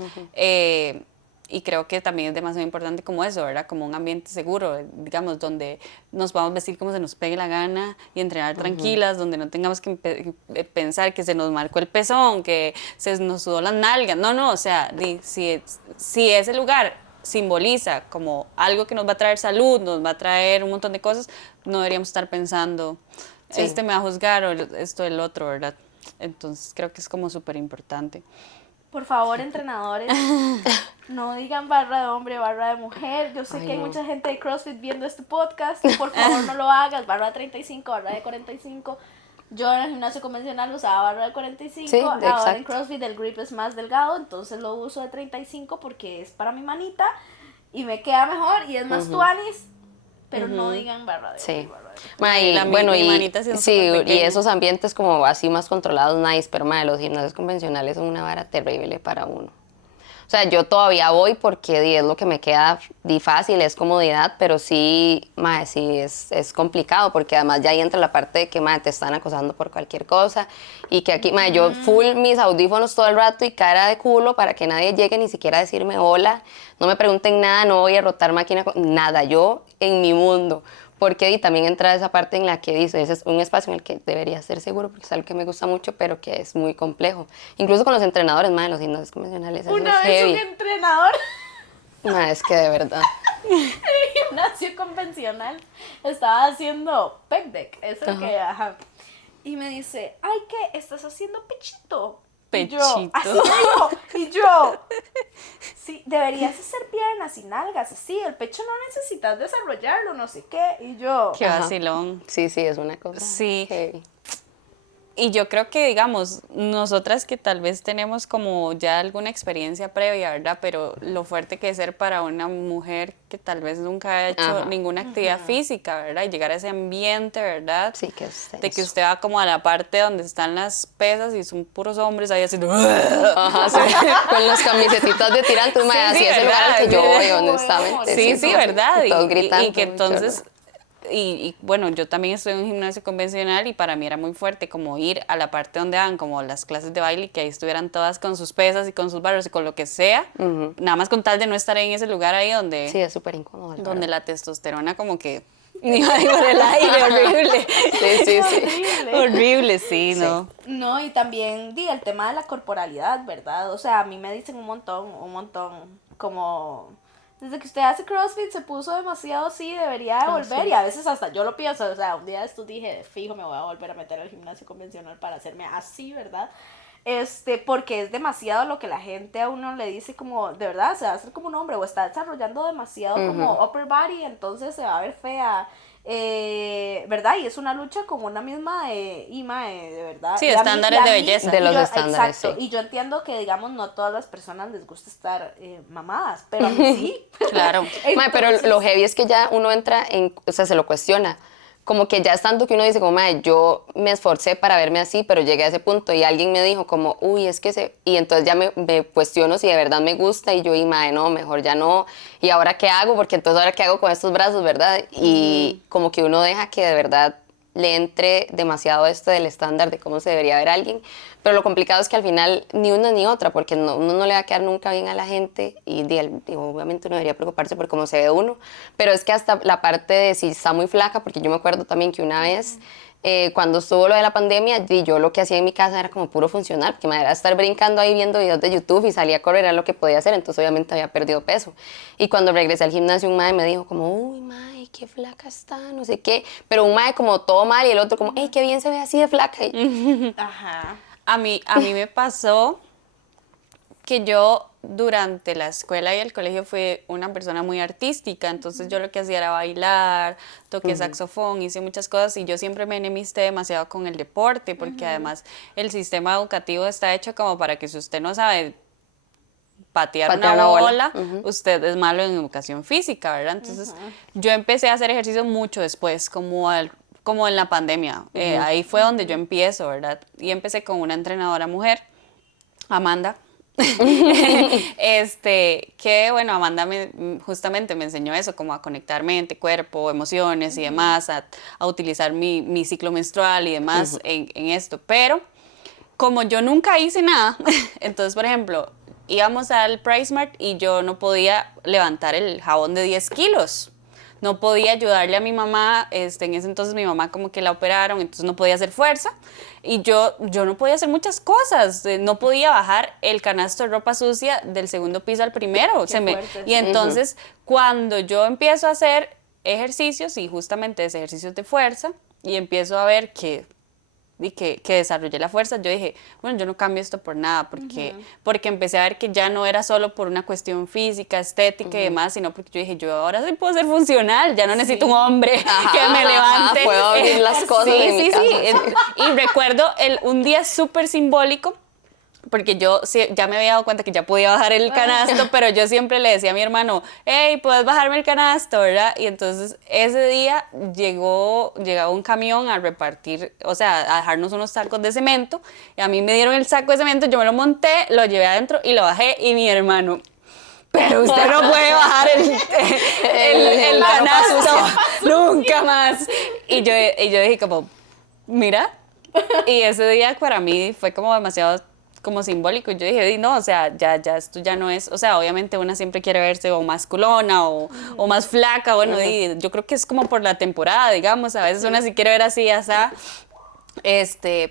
Y creo que también es demasiado importante como eso, ¿verdad? Como un ambiente seguro, digamos, donde nos podamos vestir como se nos pegue la gana y entrenar tranquilas, donde no tengamos que pensar que se nos marcó el pezón, que se nos sudó las nalgas. No, o sea, si ese lugar simboliza como algo que nos va a traer salud, nos va a traer un montón de cosas, no deberíamos estar pensando, Sí. este me va a juzgar o esto, el otro, ¿verdad? Entonces creo que es como súper importante. por favor, entrenadores, no digan barra de hombre, barra de mujer. Yo sé Ay, que hay no. mucha gente de CrossFit viendo este podcast. Por favor, no lo hagas. Barra de 35, barra de 45. Yo en el gimnasio convencional usaba barra de 45. Sí, Ahora en exacto. CrossFit el grip es más delgado, entonces lo uso de 35 porque es para mi manita y me queda mejor y es más tuanis. Pero no digan barra de Sí. hombre, barra de mujer. Ma, y, La- mi- bueno, mi y, manita sí es sí, súper y pequeña. esos ambientes como así más controlados, nice, pero ma, los gimnasios convencionales son una vara terrible para uno. O sea, yo todavía voy porque es lo que me queda fácil, es comodidad, pero sí, ma, sí es complicado porque además ya ahí entra la parte de que ma, te están acosando por cualquier cosa y que aquí, ma, yo full mis audífonos todo el rato y cara de culo para que nadie llegue ni siquiera a decirme hola, no me pregunten nada, no voy a rotar máquina, nada, yo en mi mundo. Porque y también entra esa parte en la que dice, ese es un espacio en el que debería ser seguro, porque es algo que me gusta mucho, pero que es muy complejo. Incluso con los entrenadores, más los gimnasios convencionales, eso Una es vez un heavy. entrenador Ma, es que de verdad. en el gimnasio convencional estaba haciendo pec deck, eso Ajá. que, ajá. Y me dice, ay, ¿qué? ¿Estás haciendo pechito? Pechito. Y yo, así me dijo, y yo, sí, deberías hacer piernas y nalgas, así, el pecho no necesitas desarrollarlo, no sé qué, y yo, Qué Ajá. vacilón. Sí, sí, es una cosa Sí. heavy. Y yo creo que, digamos, nosotras que tal vez tenemos como ya alguna experiencia previa, ¿verdad? Pero lo fuerte que es ser para una mujer que tal vez nunca ha hecho Ajá. ninguna actividad física, ¿verdad? Y llegar a ese ambiente, ¿verdad? Sí, que es De que tenso. usted va como a la parte donde están las pesas y son puros hombres ahí haciendo... Ajá, sí. Con las camisetitas de tirantes, ma, Sí, así sí, es el lugar al que yo ¿verdad? voy, Sí. honestamente. Sí, sí, ¿verdad? Y todos gritando. Y que muy entonces, chévere. y bueno, yo también estoy en un gimnasio convencional y para mí era muy fuerte como ir a la parte donde dan como las clases de baile y que ahí estuvieran todas con sus pesas y con sus barras y con lo que sea, nada más con tal de no estar en ese lugar ahí donde, Sí, es súper incómodo. donde la testosterona como que iba por el aire, horrible. Sí, sí, sí. horrible. Horrible, sí, ¿no? No, y también el tema de la corporalidad, ¿verdad? O sea, a mí me dicen un montón, como, desde que usted hace CrossFit se puso demasiado así, debería de volver. sí. Y a veces hasta yo lo pienso, o sea, un día de estos dije, fijo, me voy a volver a meter al gimnasio convencional para hacerme así, ¿verdad? Porque es demasiado lo que la gente a uno le dice como, de verdad, se va a hacer como un hombre o está desarrollando demasiado como upper body, entonces se va a ver fea, ¿verdad? Y es una lucha con una misma de verdad. Sí, Y a mí- estándares y a de mí- belleza. De y los yo- estándares, exacto, sí. y yo entiendo que, digamos, no a todas las personas les gusta estar mamadas, pero a mí sí. Claro. Mae, pero Entonces, lo heavy es que ya uno entra en, o sea, se lo cuestiona. Como que ya es tanto que uno dice como, mae, yo me esforcé para verme así, pero llegué a ese punto y alguien me dijo como, uy, es que se... Y entonces ya me cuestiono si de verdad me gusta y yo, y mae, no, mejor ya no. ¿Y ahora qué hago? Porque entonces ahora qué hago con estos brazos, ¿verdad? Y como que uno deja que de verdad le entre demasiado esto del estándar de cómo se debería ver alguien, pero lo complicado es que al final ni una ni otra, porque uno no le va a quedar nunca bien a la gente y obviamente uno debería preocuparse por cómo se ve uno, pero es que hasta la parte de si está muy flaca, porque yo me acuerdo también que una vez cuando estuvo lo de la pandemia, yo lo que hacía en mi casa era como puro funcional, porque me era estar brincando ahí viendo videos de YouTube y salía a correr, era lo que podía hacer, entonces obviamente había perdido peso. Y cuando regresé al gimnasio, un mae me dijo como, uy, mae, qué flaca está, no sé qué, pero un mae como todo mal y el otro como, hey, qué bien se ve así de flaca. ajá. A mí me pasó que yo durante la escuela y el colegio fui una persona muy artística, entonces yo lo que hacía era bailar, toqué saxofón, hice muchas cosas y yo siempre me enemisté demasiado con el deporte, porque además el sistema educativo está hecho como para que si usted no sabe patear una bola, usted es malo en educación física, ¿verdad? Entonces yo empecé a hacer ejercicio mucho después, como en la pandemia, ahí fue donde yo empiezo, ¿verdad? Y empecé con una entrenadora mujer, Amanda, que bueno, Amanda justamente me enseñó eso, como a conectar mente, cuerpo, emociones y demás, a utilizar mi ciclo menstrual y demás en esto, pero como yo nunca hice nada, entonces, por ejemplo, íbamos al PriceMart y yo no podía levantar el jabón de 10 kilos. No podía ayudarle a mi mamá, en ese entonces mi mamá como que la operaron, entonces no podía hacer fuerza. Y yo no podía hacer muchas cosas, no podía bajar el canasto de ropa sucia del segundo piso al primero. Fuerte. Y entonces cuando yo empiezo a hacer ejercicios, y justamente ese ejercicios de fuerza, y empiezo a ver que desarrollé la fuerza, yo dije, bueno, yo no cambio esto por nada, porque empecé a ver que ya no era solo por una cuestión física, estética y demás, sino porque yo dije, yo ahora sí puedo ser funcional, ya no necesito un hombre que me levante. Puedo abrir las cosas en mi casa. Y recuerdo un día súper simbólico, porque yo ya me había dado cuenta que ya podía bajar el canasto, pero yo siempre le decía a mi hermano, hey, ¿puedes bajarme el canasto, verdad? Y entonces ese día llegaba un camión a repartir, o sea, a dejarnos unos sacos de cemento, y a mí me dieron el saco de cemento, yo me lo monté, lo llevé adentro y lo bajé, y mi hermano, pero usted no puede bajar el canasto nunca más. Y yo dije como, mira, y ese día para mí fue como demasiado como simbólico. Y yo dije, no, o sea, ya esto ya no es, o sea, obviamente una siempre quiere verse o más culona o más flaca, bueno, y yo creo que es como por la temporada, digamos, a veces una sí quiere ver así,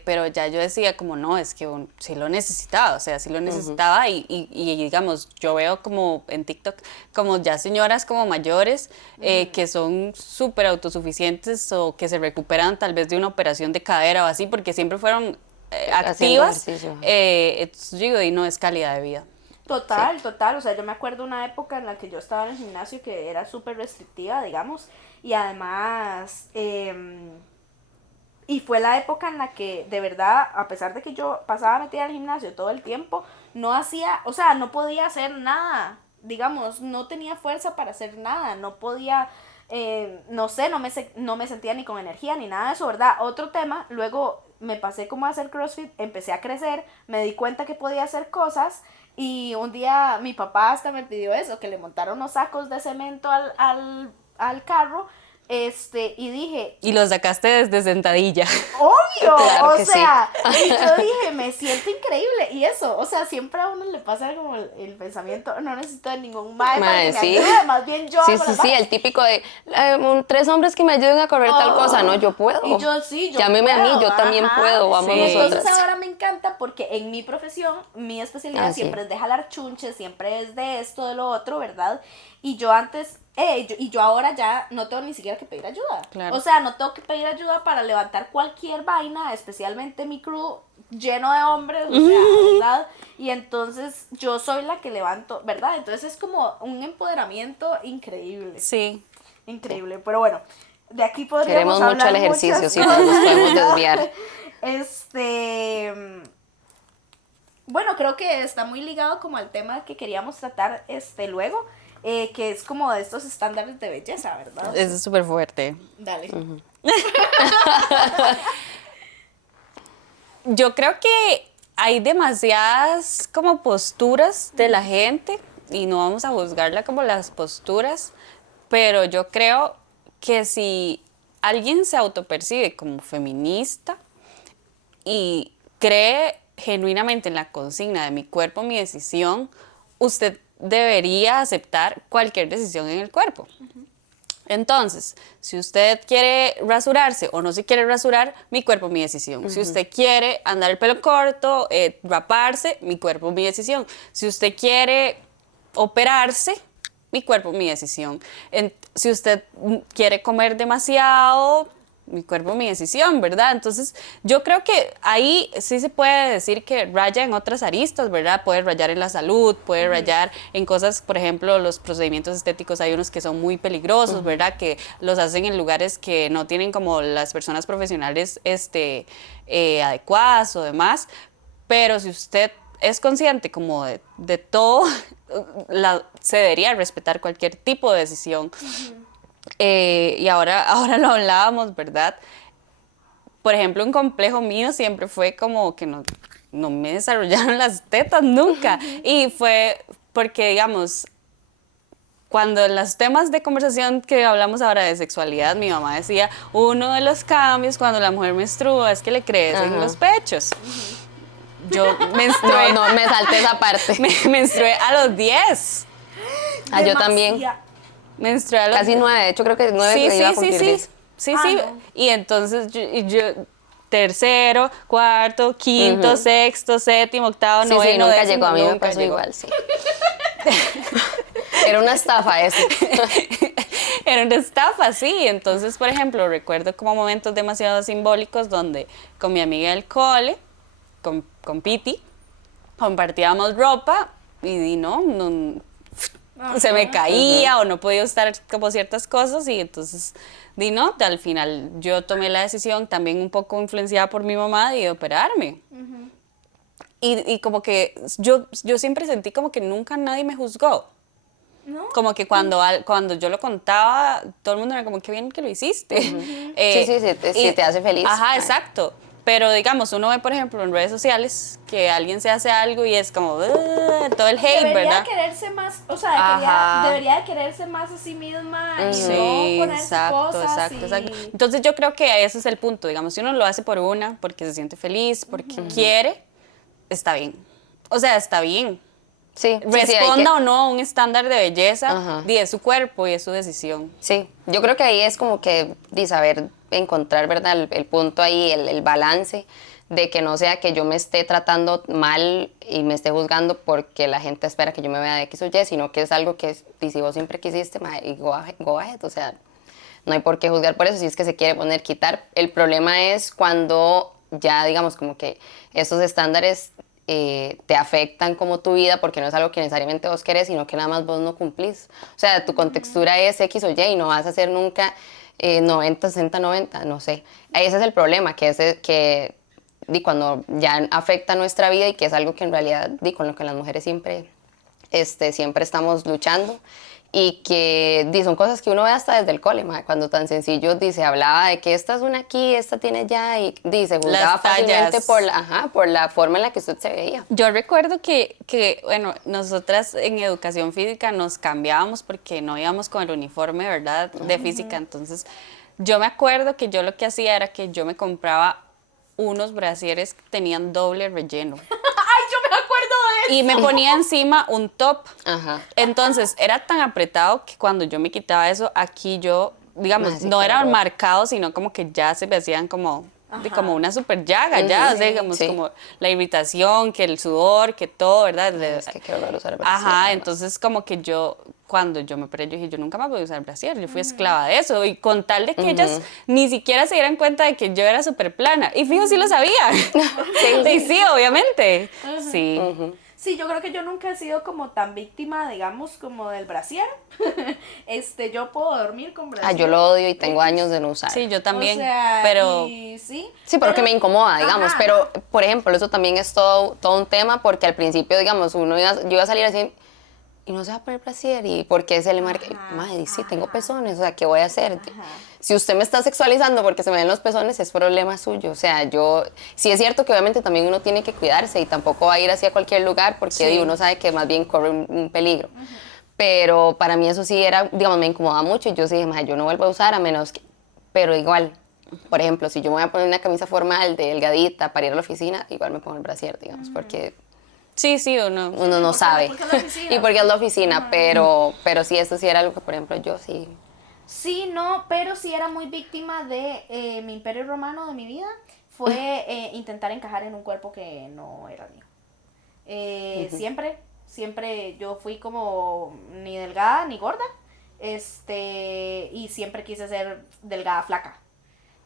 pero ya yo decía como no, es que sí lo necesitaba, o sea, sí lo necesitaba y digamos, yo veo como en TikTok como ya señoras como mayores que son súper autosuficientes o que se recuperan tal vez de una operación de cadera o así, porque siempre fueron activas, entonces yo digo, y no es calidad de vida. Total, total, o sea, yo me acuerdo una época en la que yo estaba en el gimnasio que era súper restrictiva, digamos, y además, y fue la época en la que, de verdad, a pesar de que yo pasaba metida al gimnasio todo el tiempo, no hacía, o sea, no podía hacer nada, digamos, no tenía fuerza para hacer nada, no podía, no sé, no me sentía ni con energía ni nada de eso, ¿verdad? Otro tema, luego me pasé como a hacer CrossFit, empecé a crecer, me di cuenta que podía hacer cosas y un día mi papá hasta me pidió eso, que le montara unos sacos de cemento al carro Y dije, Y lo sacaste desde sentadilla. obvio, Claro o que sí. sea, y yo dije, me siento increíble, y eso, o sea, siempre a uno le pasa como el pensamiento, no necesito de ningún mae para Mae, que me sí. ayude, más bien yo Sí, hago sí, las sí, varas. el típico de 3 hombres que me ayuden a correr tal cosa, no, yo puedo. Y yo sí, yo Llámeme a mí, puedo, yo también ajá. puedo, vamos Sí. Y entonces nosotras. ahora me encanta porque en mi profesión, mi especialidad Ah, sí. siempre es de jalar chunches, siempre es de esto, de lo otro, ¿verdad? Y yo antes, yo ahora ya no tengo ni siquiera que pedir ayuda. Claro. O sea, no tengo que pedir ayuda para levantar cualquier vaina, especialmente mi crew lleno de hombres, o sea, ¿verdad? Y entonces yo soy la que levanto, ¿verdad? Entonces es como un empoderamiento increíble. Sí. Increíble, pero bueno, de aquí podríamos Queremos mucho hablar el ejercicio, muchas sí, pero nos cosas. podemos desviar. Bueno, creo que está muy ligado como al tema que queríamos tratar luego, que es como de estos estándares de belleza, ¿verdad? Eso es súper fuerte. Dale. Yo creo que hay demasiadas como posturas de la gente y no vamos a juzgarla como las posturas, pero yo creo que si alguien se autopercibe como feminista y cree genuinamente en la consigna de mi cuerpo, mi decisión, usted debería aceptar cualquier decisión en el cuerpo. Entonces, si usted quiere rasurarse o no se quiere rasurar, mi cuerpo, mi decisión. Si usted quiere andar el pelo corto, raparse, mi cuerpo, mi decisión. Si usted quiere operarse, mi cuerpo, mi decisión. Si usted quiere comer demasiado, mi cuerpo, mi decisión, ¿verdad? Entonces, yo creo que ahí sí se puede decir que raya en otras aristas, ¿verdad? Puede rayar en la salud, puede rayar en cosas, por ejemplo, los procedimientos estéticos, hay unos que son muy peligrosos, ¿verdad? Que los hacen en lugares que no tienen como las personas profesionales adecuadas o demás, pero si usted es consciente como de todo, se debería respetar cualquier tipo de decisión. Y ahora lo hablábamos, ¿verdad? Por ejemplo, un complejo mío siempre fue como que no me desarrollaron las tetas nunca. Y fue porque, digamos, cuando en los temas de conversación que hablamos ahora de sexualidad, mi mamá decía, uno de los cambios cuando la mujer menstrua es que le crecen los pechos. Yo menstrué. No, me salté esa parte. Menstrué a los 10. Ah, yo también. Menstrué a los Casi 9, de hecho creo que 9 Sí, iba a sí, cumplir sí, 10. sí, Ah, sí. no. Y entonces yo tercero, cuarto, quinto, sexto, séptimo, octavo, Sí, noveno, sí, nunca décimo, llegó, a mí me nunca pasó llegó. igual, sí. Era una estafa eso. Era una estafa, sí. Entonces, por ejemplo, recuerdo como momentos demasiado simbólicos donde con mi amiga del cole, con Piti, compartíamos ropa y no se me caía o no podía estar como ciertas cosas y entonces al final yo tomé la decisión también un poco influenciada por mi mamá de operarme. Y como que yo siempre sentí como que nunca nadie me juzgó. ¿No? Como que cuando yo lo contaba, todo el mundo era como, qué bien que lo hiciste. Sí, te hace feliz. Ajá, exacto. Pero digamos, uno ve, por ejemplo, en redes sociales que alguien se hace algo y es como todo el hate, Debería ¿verdad? quererse más, o sea, Ajá. debería de quererse más a sí misma y Sí, no ponerse exacto, cosas exacto. Entonces yo creo que ese es el punto, digamos, si uno lo hace porque se siente feliz, porque quiere, está bien. O sea, está bien. Sí, Responda o no a un estándar de belleza, Ajá. es su cuerpo y es su decisión. Sí, yo creo que ahí es como que de saber encontrar, ¿verdad? El punto ahí, el balance de que no sea que yo me esté tratando mal y me esté juzgando porque la gente espera que yo me vea de X o Y, sino que es algo que si vos siempre quisiste, y go ahead, o sea, no hay por qué juzgar por eso, si es que se quiere poner, quitar. El problema es cuando ya, digamos, como que esos estándares te afectan como tu vida porque no es algo que necesariamente vos querés, sino que nada más vos no cumplís. O sea, tu contextura es X o Y y no vas a hacer nunca 90, 60, 90, no sé. Ese es el problema, que cuando ya afecta nuestra vida y que es algo que en realidad con lo que las mujeres siempre estamos luchando y que son cosas que uno ve hasta desde el cole, mae, cuando tan sencillo se hablaba de que esta es una aquí, esta tiene allá, y se juzgaba fácilmente por la forma en la que usted se veía. Yo recuerdo bueno, nosotras en educación física nos cambiábamos porque no íbamos con el uniforme, ¿verdad?, de física. Entonces, yo me acuerdo que yo lo que hacía era que yo me compraba unos brasieres que tenían doble relleno. ¡Ay, yo me acuerdo de eso! Y me ponía encima un top. Ajá. Entonces, era tan apretado que cuando yo me quitaba eso, aquí yo, digamos, Sí, no eran horror. marcados, sino como que ya se me hacían como una super llaga, ya, o sea, digamos, sí. como la irritación, que el sudor, que todo, ¿verdad? Es que qué horror usar brasier, Ajá, además. entonces como que cuando yo me operé, yo dije, yo nunca más voy a usar brasier, yo fui esclava de eso, y con tal de que ellas ni siquiera se dieran cuenta de que yo era súper plana, y fijo, sí lo sabía. Sí, obviamente, sí. Sí, yo creo que yo nunca he sido como tan víctima, digamos, como del brasier. Yo puedo dormir con brasier. Yo lo odio y tengo años de no usar. Sí, yo también, O sea, pero y sí. Sí, porque me incomoda, digamos, Ajá, pero, por ejemplo, eso también es todo un tema, porque al principio, digamos, yo iba a salir así, y no se va a poner brasier, y porque se le marca, Ajá, madre, sí, tengo ajá. pezones, o sea, ¿qué voy a hacer? Ajá. Si usted me está sexualizando porque se me ven los pezones, es problema suyo, o sea, sí es cierto que obviamente también uno tiene que cuidarse, y tampoco va a ir así a cualquier lugar, porque Sí. uno sabe que más bien corre un peligro. Pero para mí eso sí era, digamos, me incomodaba mucho, y yo sí dije, madre, yo no vuelvo a usar a menos que, pero igual, por ejemplo, si yo me voy a poner una camisa formal, delgadita, para ir a la oficina, igual me pongo el brasier, digamos, porque sí, uno. uno no sabe. porque es la oficina. Y porque es la oficina, pero sí, esto sí era algo que, por ejemplo, yo sí. Sí, no, pero sí era muy víctima de mi imperio romano de mi vida. Fue intentar encajar en un cuerpo que no era mío. Siempre yo fui como ni delgada ni gorda. Y siempre quise ser delgada, flaca.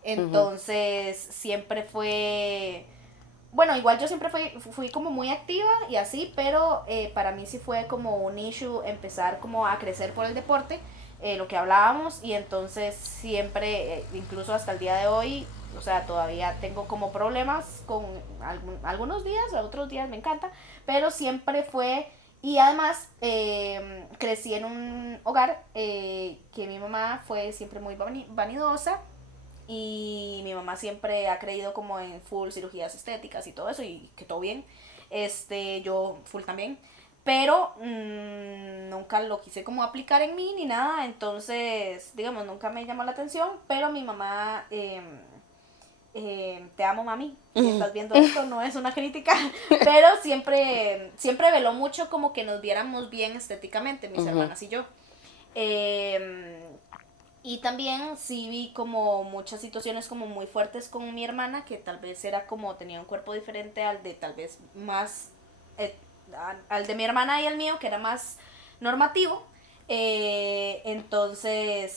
Entonces, siempre fue... Bueno, igual yo siempre fui como muy activa y así, pero para mí sí fue como un issue empezar como a crecer por el deporte, lo que hablábamos, y entonces siempre, incluso hasta el día de hoy, o sea, todavía tengo como problemas con algunos días, otros días me encanta, pero siempre fue, y además crecí en un hogar que mi mamá fue siempre muy vanidosa, y mi mamá siempre ha creído como en full cirugías estéticas y todo eso, y que todo bien. Yo full también. Pero nunca lo quise como aplicar en mí ni nada. Entonces, digamos, nunca me llamó la atención. Pero mi mamá, te amo, mami. Si estás viendo esto, no es una crítica. Pero siempre veló mucho como que nos viéramos bien estéticamente, mis hermanas y yo. Y también sí vi como muchas situaciones como muy fuertes con mi hermana, que tal vez era como, tenía un cuerpo diferente al de tal vez más, al de mi hermana y el mío, que era más normativo. Entonces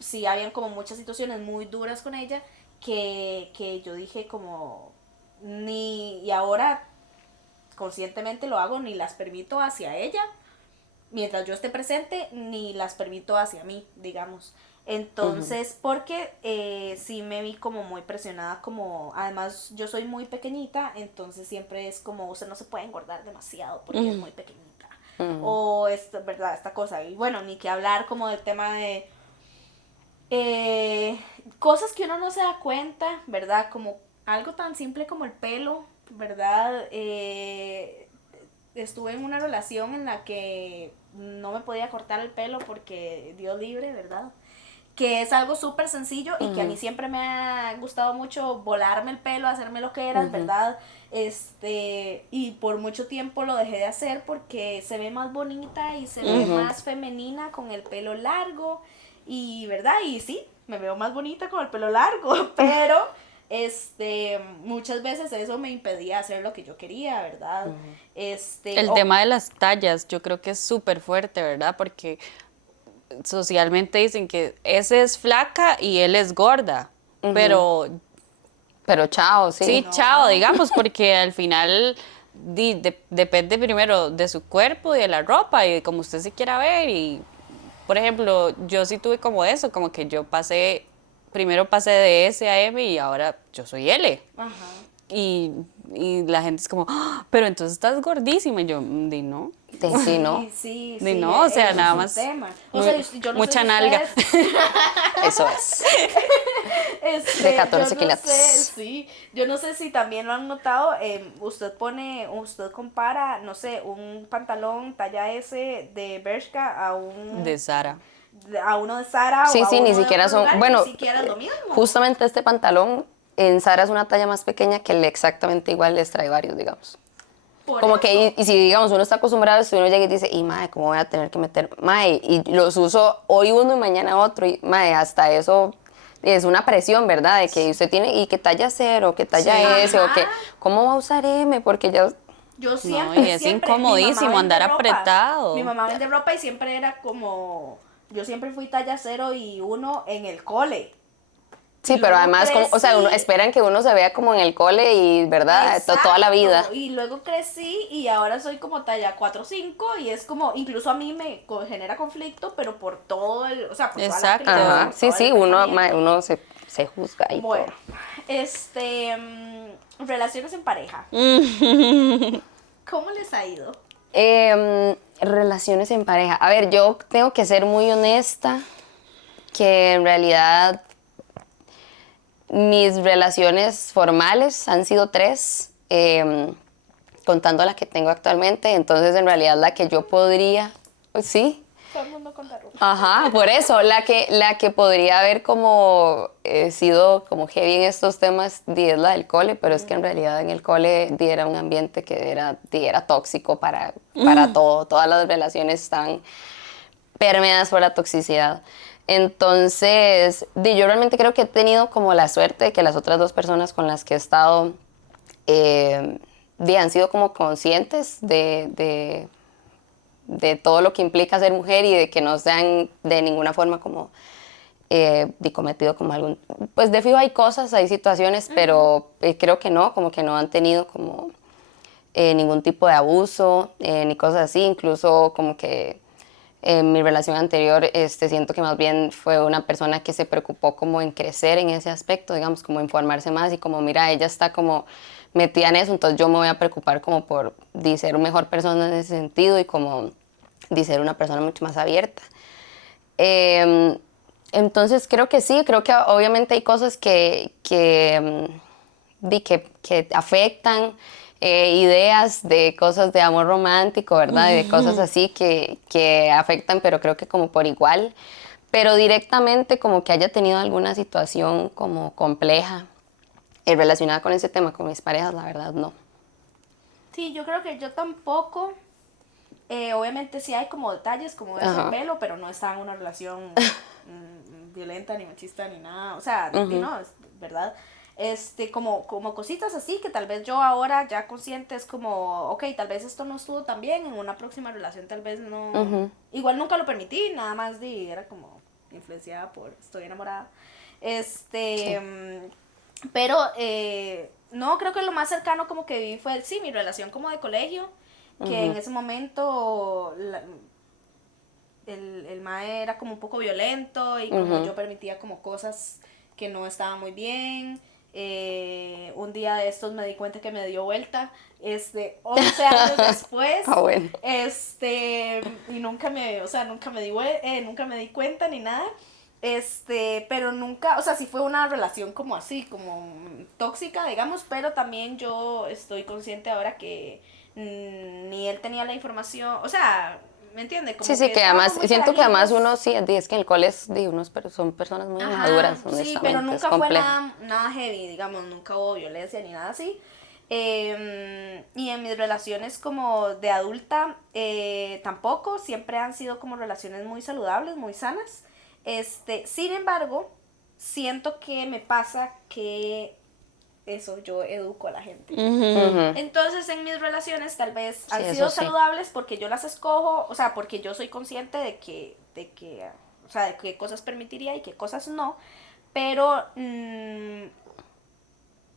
sí habían como muchas situaciones muy duras con ella, que yo dije como, y ahora conscientemente lo hago, ni las permito hacia ella, mientras yo esté presente, ni las permito hacia mí, digamos. Entonces, porque sí me vi como muy presionada, como, además yo soy muy pequeñita, entonces siempre es como, usted no se puede engordar demasiado porque es muy pequeñita. O verdad, esta cosa. Y bueno, ni que hablar como del tema de cosas que uno no se da cuenta, ¿verdad? Como algo tan simple como el pelo, ¿verdad? Estuve en una relación en la que no me podía cortar el pelo porque Dios libre, ¿verdad? Que es algo súper sencillo y que a mí siempre me ha gustado mucho volarme el pelo, hacerme lo que era, ¿verdad? Y por mucho tiempo lo dejé de hacer porque se ve más bonita y se ve más femenina con el pelo largo, y ¿verdad? Y sí, me veo más bonita con el pelo largo, pero muchas veces eso me impedía hacer lo que yo quería, ¿verdad? El tema de las tallas, yo creo que es súper fuerte, ¿verdad? Porque socialmente dicen que ese es flaca y él es gorda, pero chao, sí. sí, No. chao, digamos, porque al final depende primero de su cuerpo y de la ropa y de cómo usted se quiera ver. Y, por ejemplo, yo sí tuve como eso, como que primero pasé de S a M y ahora yo soy L. Ajá. Y la gente es como, "Ah, pero entonces estás gordísima". Y yo, no. Sí, ¿no? Sí, Ni sí, no, o sea, eso nada es un más tema. O sea, yo no mucha sé si nalga. ustedes- Eso es. Este, De 14 yo no quilates. sé, sí, yo no sé si también lo han notado, usted compara, no sé, un pantalón talla S de Bershka De Sara. a uno de Zara o Sí, a sí, ni uno de siquiera otro son, lugar, ni bueno, siquiera es lo mismo. justamente este pantalón en Zara es una talla más pequeña que el exactamente igual les trae varios, digamos. Por Como eso. que, y si digamos uno está acostumbrado a esto, uno llega y dice, y mae, ¿cómo voy a tener que meter? Mae, y los uso hoy uno y mañana otro, y mae, hasta eso es una presión, ¿verdad? De que usted tiene, y que talla cero, que talla Sí. S, o que, Ajá. ¿cómo va a usar M? Porque ya, Yo No, y siempre, es siempre, mi mamá incomodísimo vende andar ropa. apretado. Mi mamá vende ropa y siempre era como, yo siempre fui talla 0 y 1 en el cole. sí, Y pero luego además, como, o sea, uno, crecí. esperan que uno se vea como en el cole y, ¿verdad? Toda la vida. Exacto, y luego crecí y ahora soy como talla 4 o 5 y es como, incluso a mí me genera conflicto, pero por todo el, o sea, por toda la Exacto. crianza, Ajá, por sí, todo sí, el uno, pensamiento. uno se juzga y Bueno, todo. relaciones en pareja, ¿cómo les ha ido? Relaciones en pareja. A ver, yo tengo que ser muy honesta que en realidad mis relaciones formales han sido 3, contando la que tengo actualmente. Entonces, en realidad, la que yo podría, pues sí. Todo el mundo contar una. Ajá, por eso, la que podría haber como sido como heavy en estos temas, es la del cole, pero es que en realidad en el cole era un ambiente que era tóxico para todo, todas las relaciones están permeadas por la toxicidad. Entonces, yo realmente creo que he tenido como la suerte de que las otras 2 personas con las que he estado han sido como conscientes de todo lo que implica ser mujer y de que no sean de ninguna forma como cometido como algún... Pues de fijo hay cosas, hay situaciones, pero creo que no, como que no han tenido como ningún tipo de abuso ni cosas así, incluso como que en mi relación anterior siento que más bien fue una persona que se preocupó como en crecer en ese aspecto, digamos, como informarse más y como mira, ella está como metida en eso, entonces yo me voy a preocupar como por ser una mejor persona en ese sentido y como ser una persona mucho más abierta. Entonces creo que sí, creo que obviamente hay cosas que afectan, ideas de cosas de amor romántico, ¿verdad? Y de cosas así que afectan, pero creo que como por igual. Pero directamente como que haya tenido alguna situación como compleja relacionada con ese tema, con mis parejas, la verdad no. Sí, yo creo que yo tampoco. Obviamente sí hay como detalles, como eso, el Ajá. pelo, pero no está en una relación violenta, ni machista, ni nada. O sea, no, es verdad. Como cositas así que tal vez yo ahora ya consciente es como, ok, tal vez esto no estuvo tan bien, en una próxima relación tal vez no. Igual nunca lo permití, nada más era como influenciada por estoy enamorada. Pero no, creo que lo más cercano como que viví fue, sí, mi relación como de colegio, que en ese momento el mae era como un poco violento y como yo permitía como cosas que no estaban muy bien. Un día de estos me di cuenta que me dio vuelta, 11 años después, Ah, bueno. y nunca me di cuenta ni nada. Pero nunca, o sea, sí fue una relación como así, como tóxica, digamos, pero también yo estoy consciente ahora que ni él tenía la información, o sea, ¿me entiende? Como Sí, sí, que estábamos además, muy siento que además carajillos. uno sí, es que en el cole son personas muy Ajá, inmaduras, sí, pero honestamente, es nunca fue complejo. nada heavy, digamos, nunca hubo violencia ni nada así. Y en mis relaciones como de adulta, tampoco, siempre han sido como relaciones muy saludables, muy sanas. Sin embargo, siento que me pasa que eso, yo educo a la gente. Entonces en mis relaciones tal vez han Sí, sido eso sí. saludables porque yo las escojo, o sea, porque yo soy consciente o sea, de qué cosas permitiría y qué cosas no, pero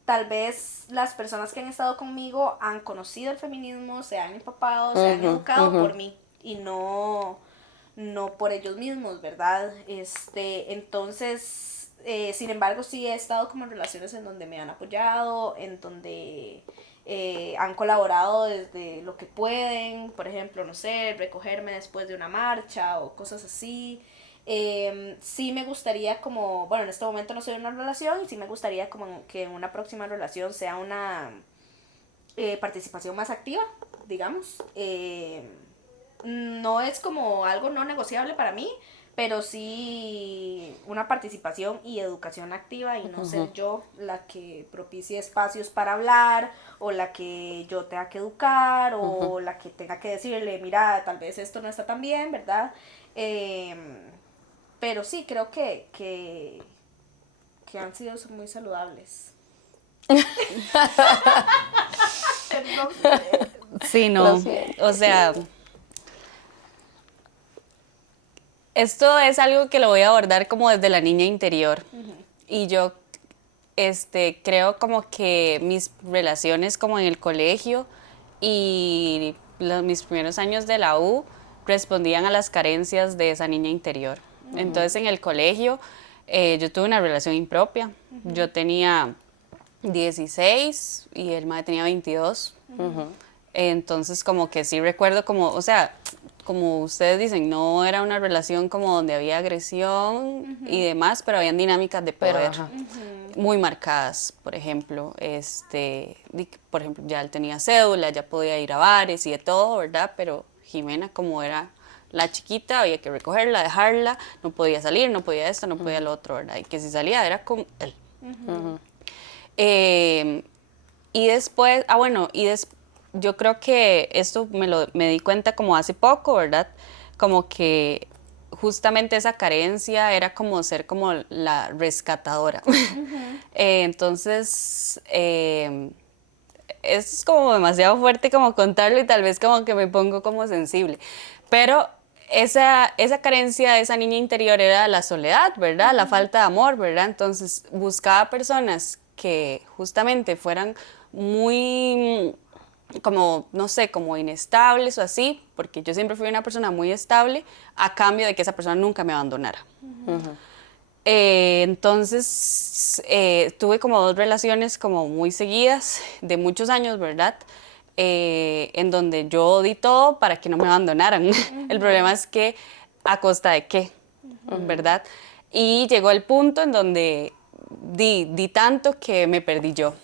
tal vez las personas que han estado conmigo han conocido el feminismo, se han empapado, se han educado por mí y no por ellos mismos, ¿verdad? Entonces, sin embargo, sí he estado como en relaciones en donde me han apoyado, en donde han colaborado desde lo que pueden, por ejemplo, no sé, recogerme después de una marcha o cosas así. Sí me gustaría como, bueno, en este momento no soy en una relación y sí me gustaría como que en una próxima relación sea una participación más activa, digamos. No es como algo no negociable para mí, pero sí una participación y educación activa y no ser yo la que propicie espacios para hablar o la que yo tenga que educar o la que tenga que decirle, mira, tal vez esto no está tan bien, ¿verdad? Pero sí, creo que han sido muy saludables. Sí, no. Lo siento. O sea, esto es algo que lo voy a abordar como desde la niña interior. Y yo creo como que mis relaciones como en el colegio y mis primeros años de la U respondían a las carencias de esa niña interior. Entonces en el colegio yo tuve una relación impropia. Yo tenía 16 y el mae tenía 22. Entonces como que sí recuerdo como, o sea, como ustedes dicen, no era una relación como donde había agresión y demás, pero habían dinámicas de poder muy marcadas. Por ejemplo, por ejemplo, ya él tenía cédula, ya podía ir a bares y de todo, ¿verdad? Pero Jimena, como era la chiquita, había que recogerla, dejarla, no podía salir, no podía esto, no podía lo otro, ¿verdad? Y que si salía era con él. Y después, yo creo que esto me di cuenta como hace poco, ¿verdad? Como que justamente esa carencia era como ser como la rescatadora. Entonces, es como demasiado fuerte como contarlo y tal vez como que me pongo como sensible. Pero esa carencia de esa niña interior era la soledad, ¿verdad? La falta de amor, ¿verdad? Entonces buscaba personas que justamente fueran muy como, no sé, como inestables o así, porque yo siempre fui una persona muy estable, a cambio de que esa persona nunca me abandonara. Entonces, tuve como 2 relaciones como muy seguidas, de muchos años, ¿verdad? En donde yo di todo para que no me abandonaran. El problema es que, ¿a costa de qué? ¿Verdad? Y llegó el punto en donde di tanto que me perdí yo.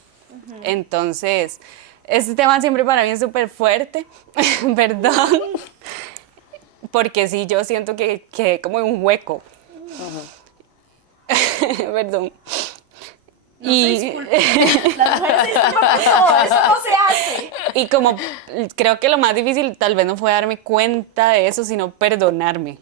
Entonces, este tema siempre para mí es súper fuerte, perdón, porque sí, yo siento que quedé como en un hueco. Perdón. No se disculpe. Las mujeres se disculpan por todo, eso no se hace. Y como creo que lo más difícil tal vez no fue darme cuenta de eso, sino perdonarme.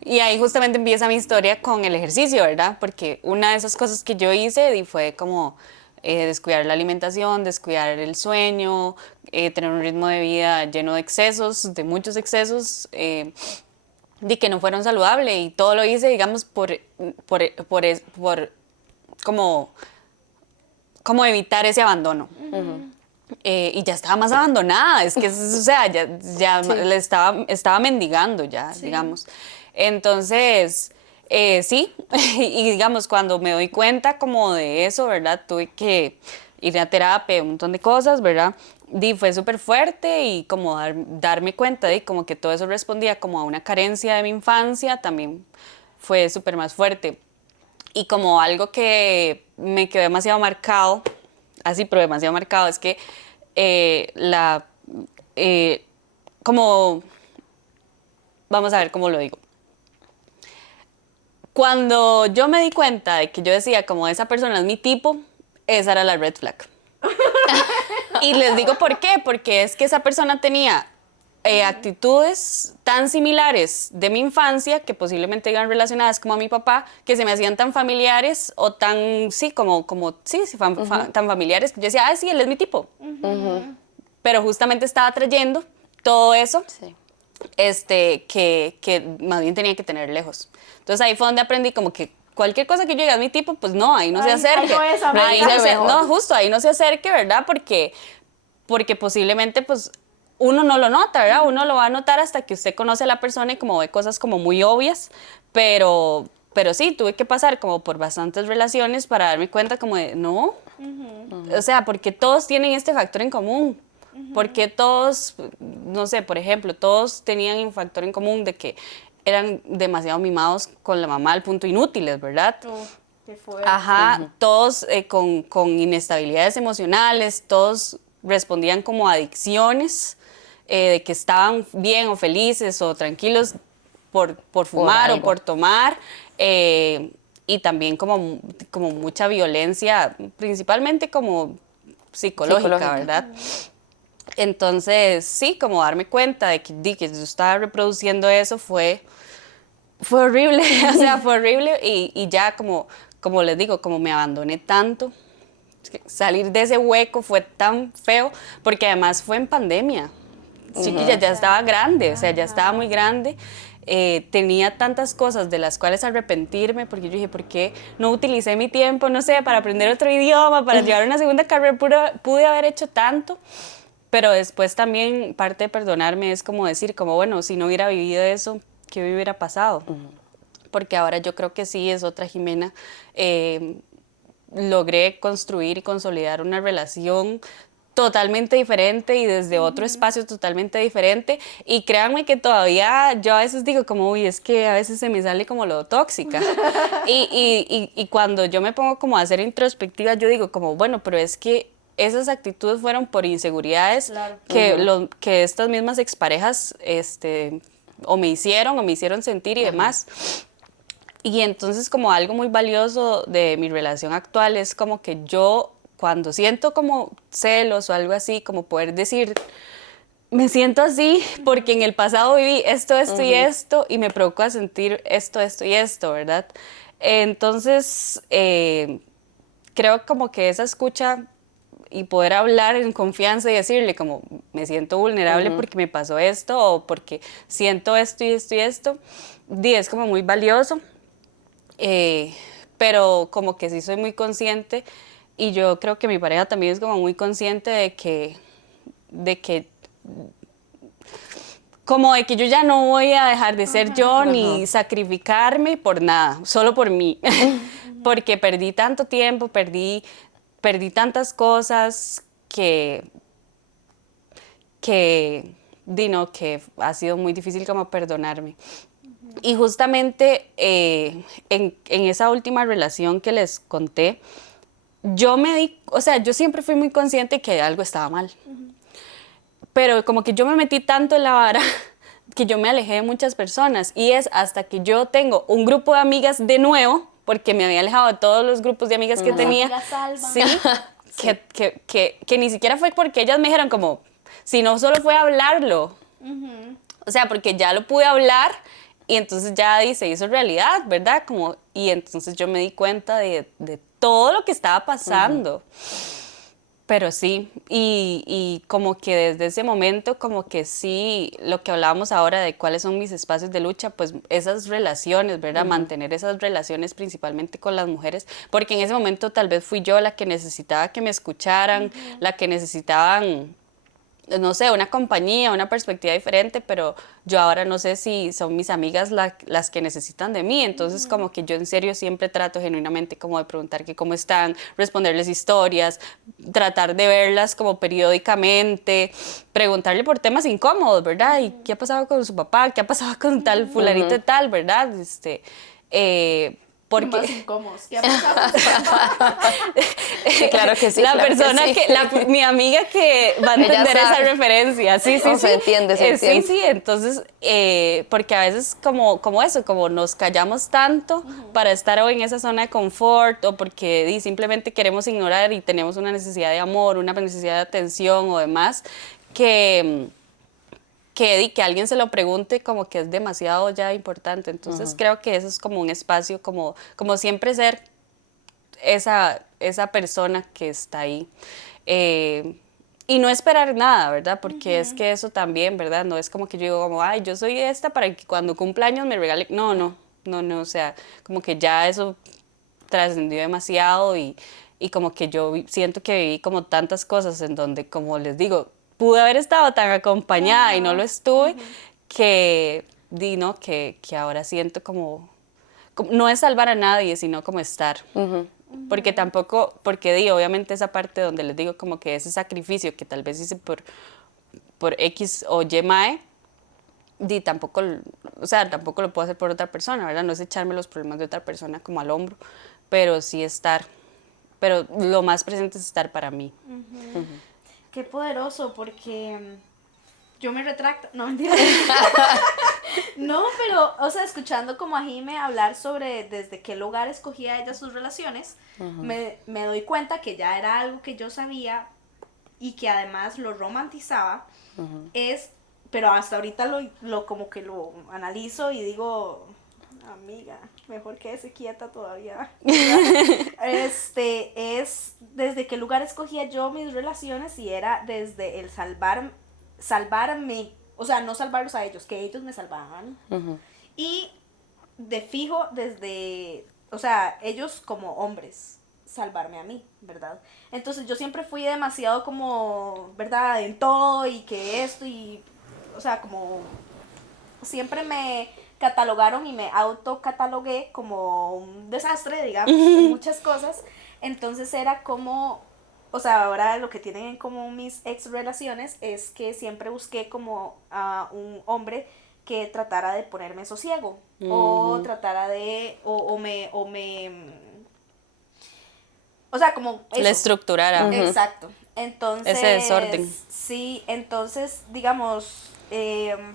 Y ahí justamente empieza mi historia con el ejercicio, ¿verdad? Porque una de esas cosas que yo hice fue como descuidar la alimentación, descuidar el sueño, tener un ritmo de vida lleno de excesos, de muchos excesos, de que no fueron saludables. Y todo lo hice, digamos, por como evitar ese abandono. Y ya estaba más abandonada, es que, o sea, ya Sí. le estaba mendigando ya, digamos. Entonces, sí, y digamos, cuando me doy cuenta como de eso, ¿verdad? Tuve que ir a terapia, un montón de cosas, ¿verdad? Fue súper fuerte y como darme cuenta de como que todo eso respondía como a una carencia de mi infancia, también fue súper más fuerte. Y como algo que me quedó demasiado marcado, así, pero demasiado marcado, es que como, vamos a ver cómo lo digo. Cuando yo me di cuenta de que yo decía como esa persona es mi tipo, esa era la red flag. Y les digo por qué, porque es que esa persona tenía actitudes tan similares de mi infancia, que posiblemente iban relacionadas como a mi papá, que se me hacían tan familiares o tan, sí, tan familiares, que yo decía, sí, él es mi tipo. Pero justamente estaba trayendo todo eso, Sí. que más bien tenía que tener lejos. Entonces ahí fue donde aprendí como que cualquier cosa que yo diga es mi tipo, pues no, ahí no se acerque. Ahí no es, amiga. Ahí no, justo, ahí no se acerque, ¿verdad? Porque posiblemente pues uno no lo nota, ¿verdad? Uno lo va a notar hasta que usted conoce a la persona y como ve cosas como muy obvias, pero pero sí, tuve que pasar como por bastantes relaciones para darme cuenta como de, no, o sea, porque todos tienen este factor en común. Porque todos, no sé, por ejemplo, todos tenían un factor en común de que eran demasiado mimados con la mamá al punto inútiles, ¿verdad? Qué fuerte. Ajá, todos con inestabilidades emocionales, todos respondían como adicciones, de que estaban bien o felices o tranquilos por fumar o algo. por tomar, y también como mucha violencia, principalmente como psicológica, ¿verdad? Entonces, sí, como darme cuenta de que yo estaba reproduciendo eso fue horrible, o sea, fue horrible y ya como les digo, como me abandoné tanto, es que salir de ese hueco fue tan feo, porque además fue en pandemia. Chiquilla, ya estaba grande, o sea, ya estaba muy grande. Tenía tantas cosas de las cuales arrepentirme, porque yo dije, ¿por qué no utilicé mi tiempo, no sé, para aprender otro idioma, para llevar una segunda carrera? Pude haber hecho tanto. Pero después también parte de perdonarme es como decir, como bueno, si no hubiera vivido eso, ¿qué hubiera pasado? Porque ahora yo creo que sí es otra Jimena. Logré construir y consolidar una relación totalmente diferente y desde otro espacio totalmente diferente. Y créanme que todavía yo a veces digo como, uy, es que a veces se me sale como lo tóxica. Y cuando yo me pongo como a hacer introspectiva, yo digo como, bueno, pero es que esas actitudes fueron por inseguridades que estas mismas exparejas o me hicieron sentir y demás. Y entonces como algo muy valioso de mi relación actual es como que yo cuando siento como celos o algo así, como poder decir, me siento así porque en el pasado viví esto, esto y esto y me provoca sentir esto, esto y esto, ¿verdad? Entonces, creo como que esa escucha y poder hablar en confianza y decirle como me siento vulnerable porque me pasó esto o porque siento esto y esto y esto, es como muy valioso, pero como que sí soy muy consciente y yo creo que mi pareja también es como muy consciente de que como de que yo ya no voy a dejar de ser yo ni sacrificarme por nada, solo por mí, porque perdí tanto tiempo, perdí tantas cosas que ha sido muy difícil como perdonarme. Y justamente en esa última relación que les conté, o sea, yo siempre fui muy consciente que algo estaba mal. Pero como que yo me metí tanto en la vara que yo me alejé de muchas personas. Y es hasta que yo tengo un grupo de amigas de nuevo, porque me había alejado de todos los grupos de amigas que tenía. Sí, que ni siquiera fue porque ellas me dijeron como, sino solo fue hablarlo. O sea, porque ya lo pude hablar y entonces ya se hizo realidad, ¿verdad? Y entonces yo me di cuenta de todo lo que estaba pasando. Pero sí, y como que desde ese momento, como que sí, lo que hablábamos ahora de cuáles son mis espacios de lucha, pues esas relaciones, ¿verdad? Mantener esas relaciones principalmente con las mujeres, porque en ese momento tal vez fui yo la que necesitaba que me escucharan, la que necesitaban, no sé, una compañía, una perspectiva diferente, pero yo ahora no sé si son mis amigas las que necesitan de mí, entonces como que yo en serio siempre trato genuinamente como de preguntar que cómo están, responderles historias, tratar de verlas como periódicamente, preguntarle por temas incómodos, ¿verdad? ¿Y qué ha pasado con su papá? ¿Qué ha pasado con tal fulanito de tal, verdad? Porque Más incómodos. ¿Qué ha pasado? Sí, claro que sí. la claro que persona sí. mi amiga que va a Ella entender esa sabe. referencia, sí, sí, No, sí. se entiende, se entiende. Sí, sí, entonces, porque a veces como eso, como nos callamos tanto para estar hoy en esa zona de confort o porque simplemente queremos ignorar y tenemos una necesidad de amor, una necesidad de atención o demás, que alguien se lo pregunte como que es demasiado ya importante. Entonces creo que eso es como un espacio, como siempre ser esa persona que está ahí. Y no esperar nada, ¿verdad? Porque es que eso también, ¿verdad? No es como que yo digo como, ay, yo soy esta para que cuando cumpla años me regale. No, no, no, no, o sea, como que ya eso trascendió demasiado y como que yo siento que viví como tantas cosas en donde, como les digo, pude haber estado tan acompañada y no lo estuve, que ahora siento como no es salvar a nadie, sino como estar. Porque tampoco, porque obviamente esa parte donde les digo como que ese sacrificio que tal vez hice por X o Y mae, tampoco, o sea, tampoco lo puedo hacer por otra persona, ¿verdad? No es echarme los problemas de otra persona como al hombro, pero sí estar. Pero lo más presente es estar para mí. Qué poderoso, porque yo me retracto, no mentira. No, pero, o sea, escuchando como a Jime hablar sobre desde qué lugar escogía ella sus relaciones, me doy cuenta que ya era algo que yo sabía y que además lo romantizaba, pero hasta ahorita lo como que lo analizo y digo, amiga, mejor quédese quieta todavía. Es desde qué lugar escogía yo mis relaciones y era desde el salvarme, o sea, no salvarlos a ellos, que ellos me salvaban. Y de fijo desde, o sea, ellos como hombres, salvarme a mí, ¿verdad? Entonces yo siempre fui demasiado como, ¿verdad? En todo y que esto y, o sea, como siempre me catalogaron y me autocatalogué como un desastre, digamos, en muchas cosas. Entonces era como, o sea, ahora lo que tienen en común mis ex relaciones es que siempre busqué como a un hombre que tratara de ponerme sosiego o tratara de, o sea, como eso. La estructurara. Exacto. Entonces, ese desorden. Sí, entonces, digamos,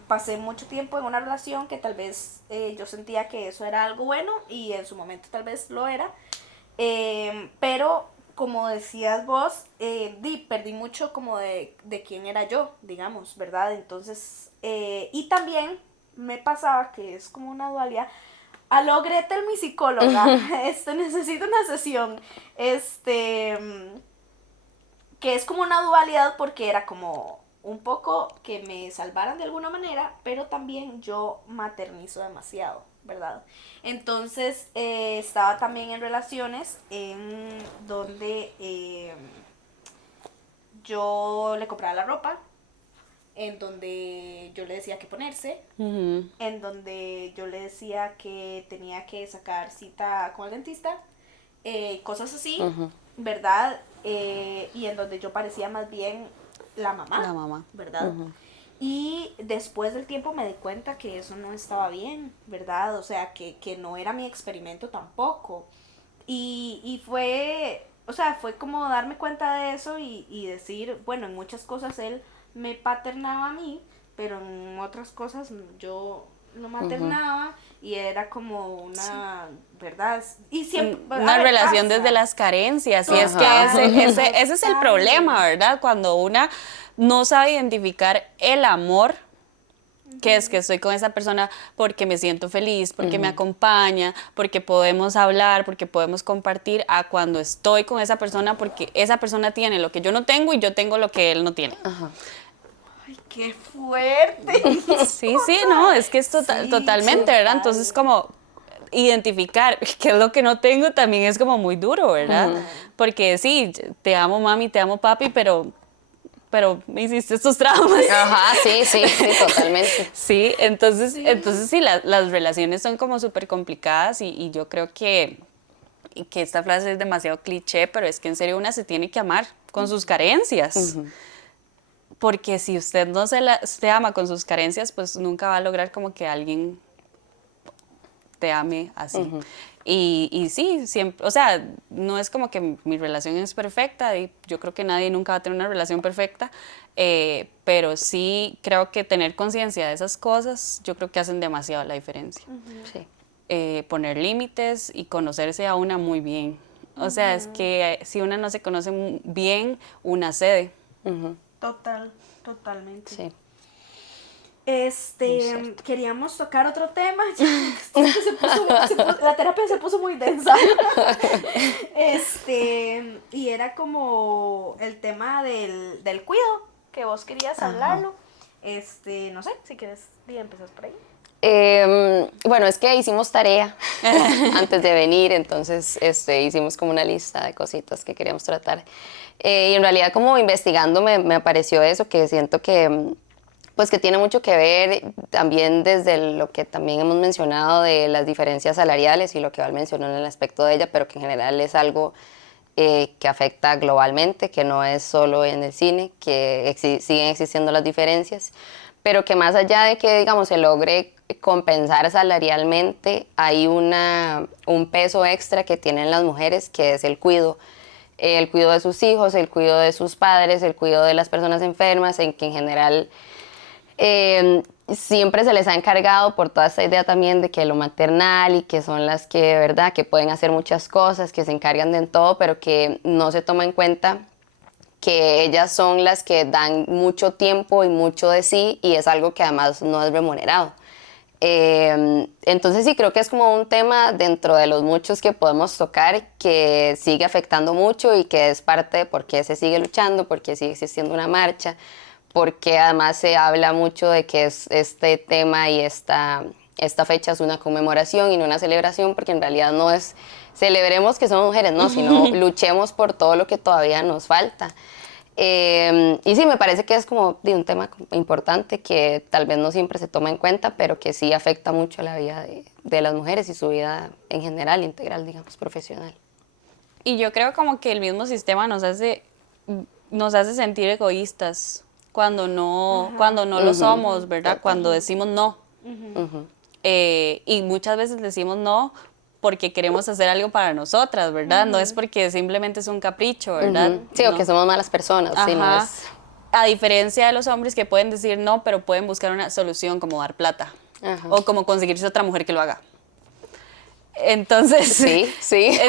pasé mucho tiempo en una relación que tal vez yo sentía que eso era algo bueno y en su momento tal vez lo era, pero como decías vos, perdí mucho como de quién era yo, digamos, ¿verdad? Entonces, y también me pasaba que es como una dualidad. Aló, Gretel, mi psicóloga, necesito una sesión, que es como una dualidad porque era como un poco que me salvaran de alguna manera, pero también yo maternizo demasiado, ¿verdad? Entonces estaba también en relaciones en donde yo le compraba la ropa, en donde yo le decía qué ponerse, en donde yo le decía que tenía que sacar cita con el dentista, cosas así, ¿verdad? Y en donde yo parecía más bien la mamá. ¿Verdad? Y después del tiempo me di cuenta que eso no estaba bien, ¿verdad? O sea, que no era mi experimento tampoco. Y fue, o sea, fue como darme cuenta de eso y decir, bueno, en muchas cosas él me paternaba a mí, pero en otras cosas yo lo maternaba y era como una, ¿verdad? Y siempre, una relación desde las carencias. Y es que ese es el problema, ¿verdad? Cuando una no sabe identificar el amor, que es que estoy con esa persona porque me siento feliz, porque me acompaña, porque podemos hablar, porque podemos compartir, a cuando estoy con esa persona porque esa persona tiene lo que yo no tengo y yo tengo lo que él no tiene. ¡Ay, qué fuerte! Sí, no, es que es totalmente, ¿verdad? Entonces como identificar qué es lo que no tengo también es como muy duro, ¿verdad? Porque sí, te amo mami, te amo papi, pero me hiciste estos traumas. Ajá, sí, totalmente. Sí, entonces sí, las relaciones son como súper complicadas y yo creo que esta frase es demasiado cliché, pero es que en serio una se tiene que amar con sus carencias. Porque si usted no se ama con sus carencias, pues nunca va a lograr como que alguien te ame así. Y sí, siempre, o sea, no es como que mi relación es perfecta y yo creo que nadie nunca va a tener una relación perfecta, pero sí creo que tener conciencia de esas cosas, yo creo que hacen demasiado la diferencia. Sí. Poner límites y conocerse a una muy bien. O sea, es que si una no se conoce bien, una cede. Totalmente. Sí. Queríamos tocar otro tema. La terapia se puso muy densa. Y era como el tema del cuidado, que vos querías hablarlo. No sé, si quieres empezar por ahí. Bueno, es que hicimos tarea antes de venir, entonces hicimos como una lista de cositas que queríamos tratar. Y en realidad como investigando me apareció eso, que siento que Pues que tiene mucho que ver también desde lo que también hemos mencionado de las diferencias salariales y lo que Val mencionó en el aspecto de ella, pero que en general es algo que afecta globalmente, que no es solo en el cine, que siguen existiendo las diferencias, pero que más allá de que, digamos, se logre compensar salarialmente, hay un peso extra que tienen las mujeres, que es el cuidado de sus hijos, el cuidado de sus padres, el cuidado de las personas enfermas, en que en general siempre se les ha encargado por toda esta idea también de que lo maternal y que son las que, ¿verdad?, que pueden hacer muchas cosas, que se encargan de todo, pero que no se toma en cuenta que ellas son las que dan mucho tiempo y mucho de sí y es algo que además no es remunerado. Entonces sí creo que es como un tema dentro de los muchos que podemos tocar que sigue afectando mucho y que es parte de por qué se sigue luchando, por qué sigue existiendo una marcha, porque además se habla mucho de que este tema y esta fecha es una conmemoración y no una celebración, porque en realidad no es celebremos que somos mujeres, no, sino luchemos por todo lo que todavía nos falta. Y sí, me parece que es como de un tema importante que tal vez no siempre se toma en cuenta, pero que sí afecta mucho la vida de las mujeres y su vida en general, integral, digamos, profesional. Y yo creo como que el mismo sistema nos hace sentir egoístas cuando no lo somos, ¿verdad? Cuando decimos no. Y muchas veces decimos no porque queremos hacer algo para nosotras, ¿verdad? No es porque simplemente es un capricho, ¿verdad? Sí, o que somos malas personas. Sí, no Ajá. es... A diferencia de los hombres que pueden decir no, pero pueden buscar una solución como dar plata. Ajá. O como conseguirse otra mujer que lo haga. Entonces, sí.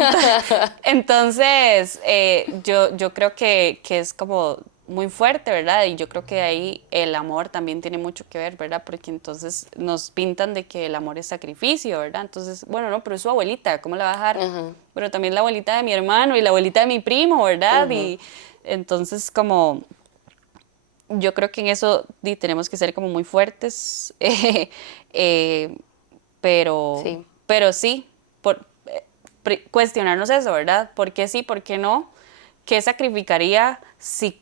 Entonces yo creo que es como muy fuerte, ¿verdad? Y yo creo que ahí el amor también tiene mucho que ver, ¿verdad? Porque entonces nos pintan de que el amor es sacrificio, ¿verdad? Entonces, bueno, no, pero es su abuelita, ¿cómo la va a dejar? Pero también la abuelita de mi hermano y la abuelita de mi primo, ¿verdad? Y entonces como... Yo creo que en eso tenemos que ser como muy fuertes, pero Sí. sí, cuestionarnos eso, ¿verdad? ¿Por qué sí, por qué no? ¿Qué sacrificaría si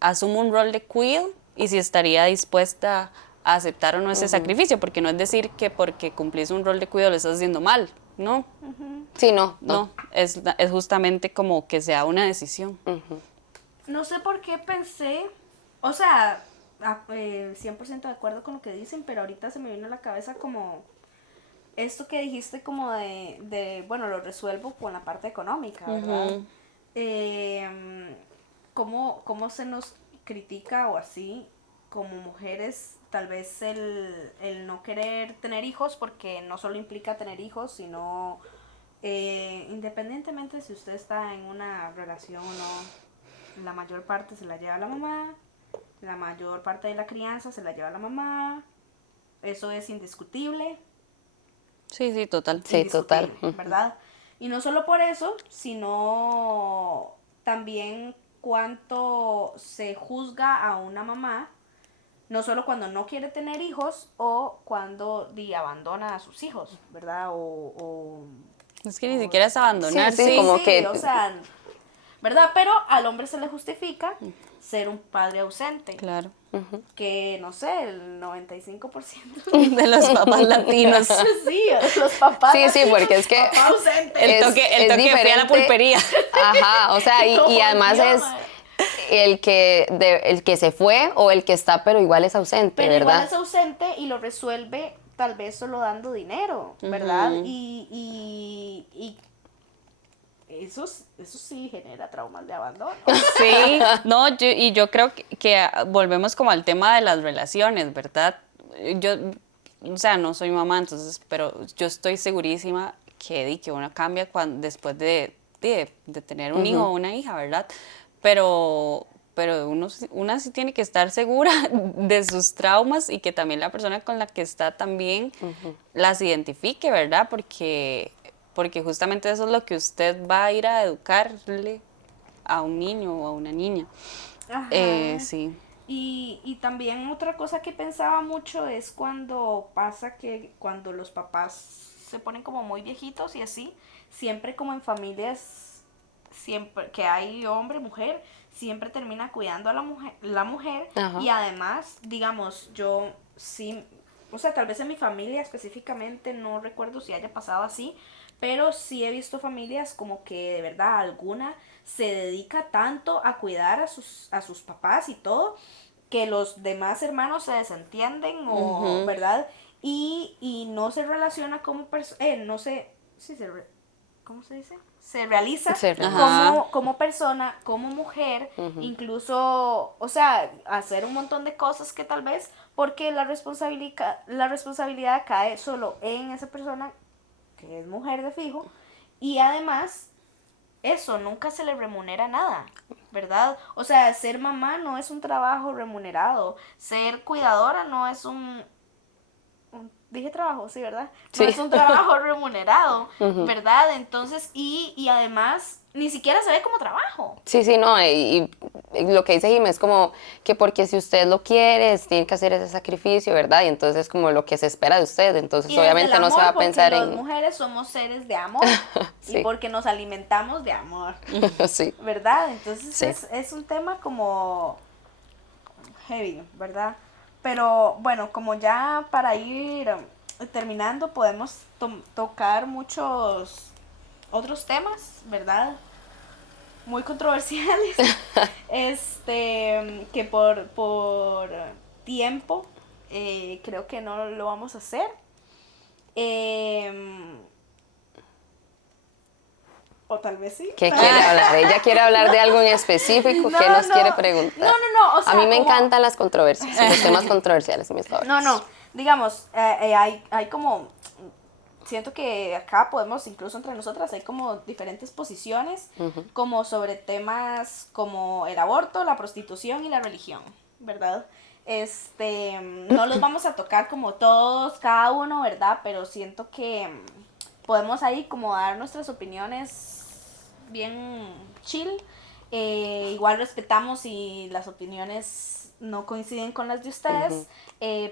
asumo un rol de cuido y si estaría dispuesta a aceptar o no ese sacrificio? Porque no es decir que porque cumplís un rol de cuido lo estás haciendo mal, ¿no? Sí, no. No, es justamente como que sea una decisión. No sé por qué pensé, o sea, 100% de acuerdo con lo que dicen, pero ahorita se me vino a la cabeza como esto que dijiste como bueno, lo resuelvo con la parte económica, ¿verdad? ¿Cómo se nos critica o así como mujeres tal vez el no querer tener hijos, porque no solo implica tener hijos, sino independientemente si usted está en una relación o no, la mayor parte se la lleva la mamá, la mayor parte de la crianza se la lleva la mamá, eso es indiscutible. Sí, total. Sí, total. ¿Verdad? Y no solo por eso, sino también cuánto se juzga a una mamá, no solo cuando no quiere tener hijos o cuando abandona a sus hijos, ¿verdad? Es que ni siquiera es abandonar, Sí, como que... o sea, ¿verdad? Pero al hombre se le justifica ser un padre ausente. Claro. Que, no sé, el 95% De los papás latinos. Sí, los papás Sí, latinos, porque es que... papá ausente. El toque fui a la pulpería. Ajá, o sea, y además Dios, es madre. el que se fue o el que está, pero igual es ausente, Pero ¿verdad? igual es ausente y lo resuelve tal vez solo dando dinero, ¿verdad? Y eso sí genera traumas de abandono. Sí, no, yo creo que volvemos como al tema de las relaciones, ¿verdad? Yo, o sea, no soy mamá, entonces, pero yo estoy segurísima que uno cambia después de tener un hijo o una hija, ¿verdad? Pero una sí tiene que estar segura de sus traumas y que también la persona con la que está también las identifique, ¿verdad? Porque justamente eso es lo que usted va a ir a educarle a un niño o a una niña. Ajá. Sí. Y también otra cosa que pensaba mucho es cuando pasa que cuando los papás se ponen como muy viejitos y así, siempre como en familias, siempre que hay hombre, mujer, siempre termina cuidando a la mujer Ajá. y además, digamos, yo sí, o sea, tal vez en mi familia específicamente, no recuerdo si haya pasado así, pero sí he visto familias como que de verdad alguna se dedica tanto a cuidar a sus papás y todo, que los demás hermanos se desentienden o, Ujú. ¿verdad? Y no se relaciona como persona, no sé, sí ¿cómo se dice? Se realiza Se realiza. Ajá. como persona, como mujer, incluso, o sea, hacer un montón de cosas que tal vez, porque la responsabilidad cae solo en esa persona que es mujer de fijo, y además eso nunca se le remunera nada, ¿verdad? O sea, ser mamá no es un trabajo remunerado, ser cuidadora no es dije trabajo, sí, ¿verdad? No Sí. es un trabajo remunerado, ¿verdad? Entonces, y además, ni siquiera se ve como trabajo. Sí, sí, no, y lo que dice Jimé es como que porque si usted lo quiere, tiene que hacer ese sacrificio, ¿verdad? Y entonces es como lo que se espera de usted, entonces Y desde el obviamente no se va amor, a porque pensar las en... mujeres somos seres de amor y Sí, porque nos alimentamos de amor, sí, ¿verdad? Entonces sí. es un tema como heavy, ¿verdad? Pero bueno, como ya para ir terminando, podemos tocar muchos otros temas, ¿verdad? Muy controversiales. Que por tiempo creo que no lo vamos a hacer. Eh, o tal vez sí. ¿Qué quiere hablar? ¿Ella quiere hablar de algo en específico? ¿Qué nos quiere preguntar? O A mí sea, me como... encantan las controversias, los temas controversiales, mis favoritos. digamos, hay como, siento que acá podemos, incluso entre nosotras, hay como diferentes posiciones, como sobre temas como el aborto, la prostitución y la religión, ¿verdad? No los vamos a tocar como todos, cada uno, ¿verdad? Pero siento que podemos ahí como dar nuestras opiniones bien chill. Igual respetamos si las opiniones no coinciden con las de ustedes,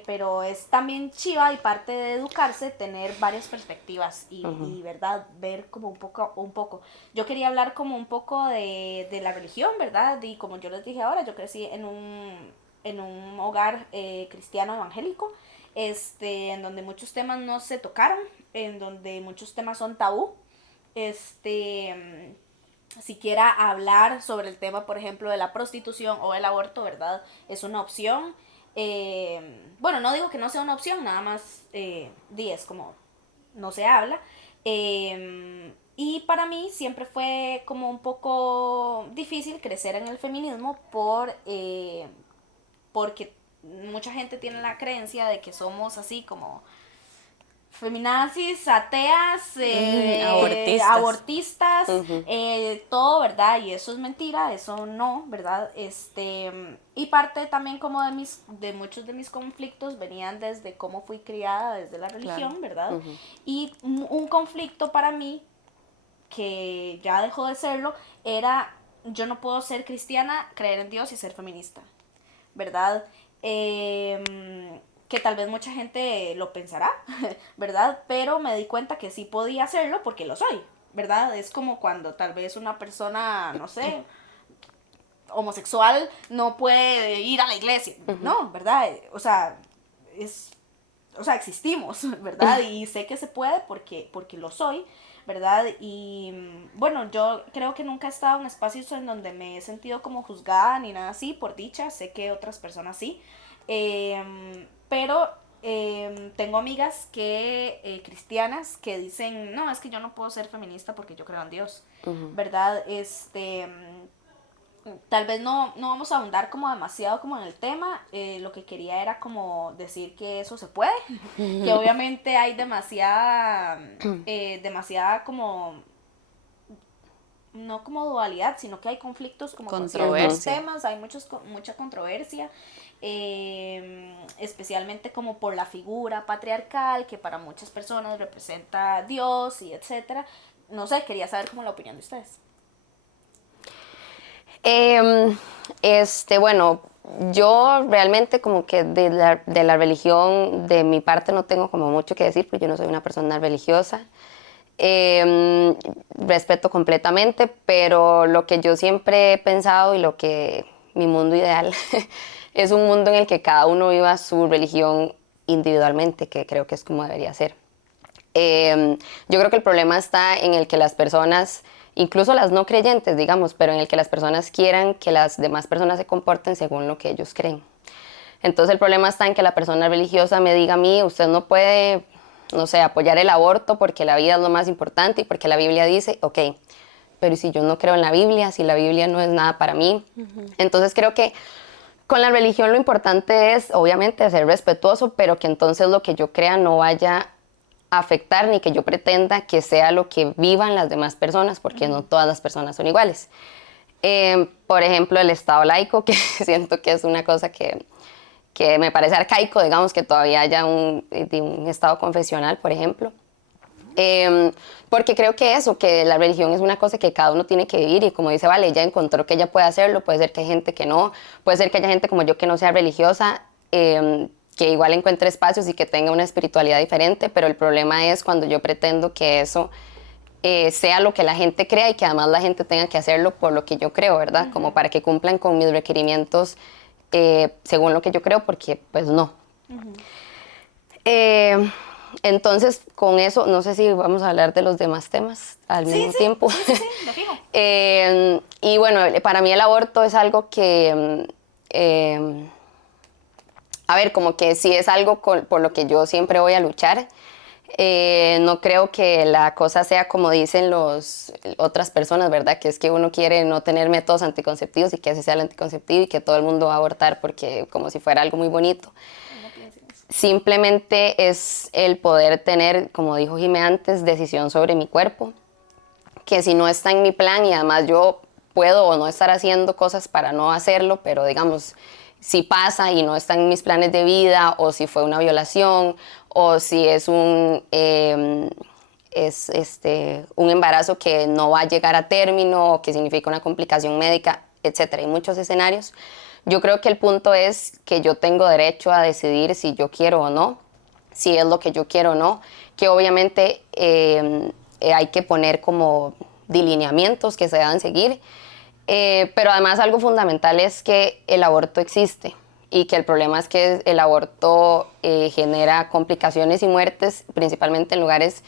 pero es también chiva y parte de educarse tener varias perspectivas y verdad, ver como un poco. Yo quería hablar como un poco de la religión, ¿verdad? Y como yo les dije ahora, yo crecí en un hogar cristiano evangélico, en donde muchos temas no se tocaron, en donde muchos temas son tabú. Siquiera hablar sobre el tema, por ejemplo, de la prostitución o el aborto, ¿verdad? Es una opción. Bueno, no digo que no sea una opción, nada más es como no se habla. Y para mí siempre fue como un poco difícil crecer en el feminismo porque mucha gente tiene la creencia de que somos así como feminazis, ateas, Abortistas. abortistas, todo, ¿verdad? Y eso es mentira, eso no, ¿verdad? Y parte también como de muchos de mis conflictos venían desde cómo fui criada, desde la Claro. religión, ¿verdad? Y un conflicto para mí, que ya dejó de serlo, era yo no puedo ser cristiana, creer en Dios y ser feminista, ¿verdad? Que tal vez mucha gente lo pensará, ¿verdad? Pero me di cuenta que sí podía hacerlo porque lo soy, ¿verdad? Es como cuando tal vez una persona, no sé, homosexual no puede ir a la iglesia, ¿no? ¿Verdad? O sea, existimos, ¿verdad? Y sé que se puede porque lo soy, ¿verdad? Y bueno, yo creo que nunca he estado en espacios en donde me he sentido como juzgada ni nada así, por dicha, sé que otras personas sí, pero tengo amigas cristianas que dicen, no, es que yo no puedo ser feminista porque yo creo en Dios, ¿verdad? Tal vez no vamos a ahondar como demasiado como en el tema, lo que quería era como decir que eso se puede, que obviamente hay demasiada como, no como dualidad, sino que hay conflictos como con ciertos Controversia. temas, hay mucha controversia, especialmente como por la figura patriarcal que para muchas personas representa a Dios y etcétera. No sé, quería saber como la opinión de ustedes. Bueno, yo realmente como que de la religión, de mi parte no tengo como mucho que decir, porque yo no soy una persona religiosa. Respeto completamente, pero lo que yo siempre he pensado y lo que mi mundo ideal es un mundo en el que cada uno viva su religión individualmente, que creo que es como debería ser. Yo creo que el problema está en el que las personas, incluso las no creyentes, digamos, pero en el que las personas quieran que las demás personas se comporten según lo que ellos creen. Entonces el problema está en que la persona religiosa me diga a mí, usted no puede, no sé, apoyar el aborto porque la vida es lo más importante y porque la Biblia dice, ok, pero si yo no creo en la Biblia, si la Biblia no es nada para mí. Entonces creo que con la religión lo importante es, obviamente, ser respetuoso, pero que entonces lo que yo crea no vaya a afectar ni que yo pretenda que sea lo que vivan las demás personas, porque no todas las personas son iguales. Por ejemplo, el Estado laico, que siento que es una cosa que me parece arcaico, digamos, que todavía haya un Estado confesional, por ejemplo. Porque creo que eso, que la religión es una cosa que cada uno tiene que vivir y como dice Vale, ella encontró que ella puede hacerlo, puede ser que hay gente que no, puede ser que haya gente como yo que no sea religiosa, que igual encuentre espacios y que tenga una espiritualidad diferente, pero el problema es cuando yo pretendo que eso sea lo que la gente crea y que además la gente tenga que hacerlo por lo que yo creo, ¿verdad? Como para que cumplan con mis requerimientos según lo que yo creo, porque pues no. Entonces, con eso, no sé si vamos a hablar de los demás temas al mismo tiempo. Sí, lo fijo. Y bueno, para mí el aborto es algo que, a ver, como que sí es algo por lo que yo siempre voy a luchar. No creo que la cosa sea como dicen otras personas, ¿verdad? Que es que uno quiere no tener métodos anticonceptivos y que ese sea el anticonceptivo y que todo el mundo va a abortar porque como si fuera algo muy bonito. Simplemente es el poder tener, como dijo Jimé antes, decisión sobre mi cuerpo, que si no está en mi plan y además yo puedo o no estar haciendo cosas para no hacerlo, pero digamos, si pasa y no está en mis planes de vida o si fue una violación o si es un embarazo que no va a llegar a término o que significa una complicación médica, etcétera. Hay muchos escenarios. Yo creo que el punto es que yo tengo derecho a decidir si yo quiero o no, si es lo que yo quiero o no, que obviamente hay que poner como delineamientos que se deben seguir, pero además algo fundamental es que el aborto existe y que el problema es que el aborto genera complicaciones y muertes, principalmente en lugares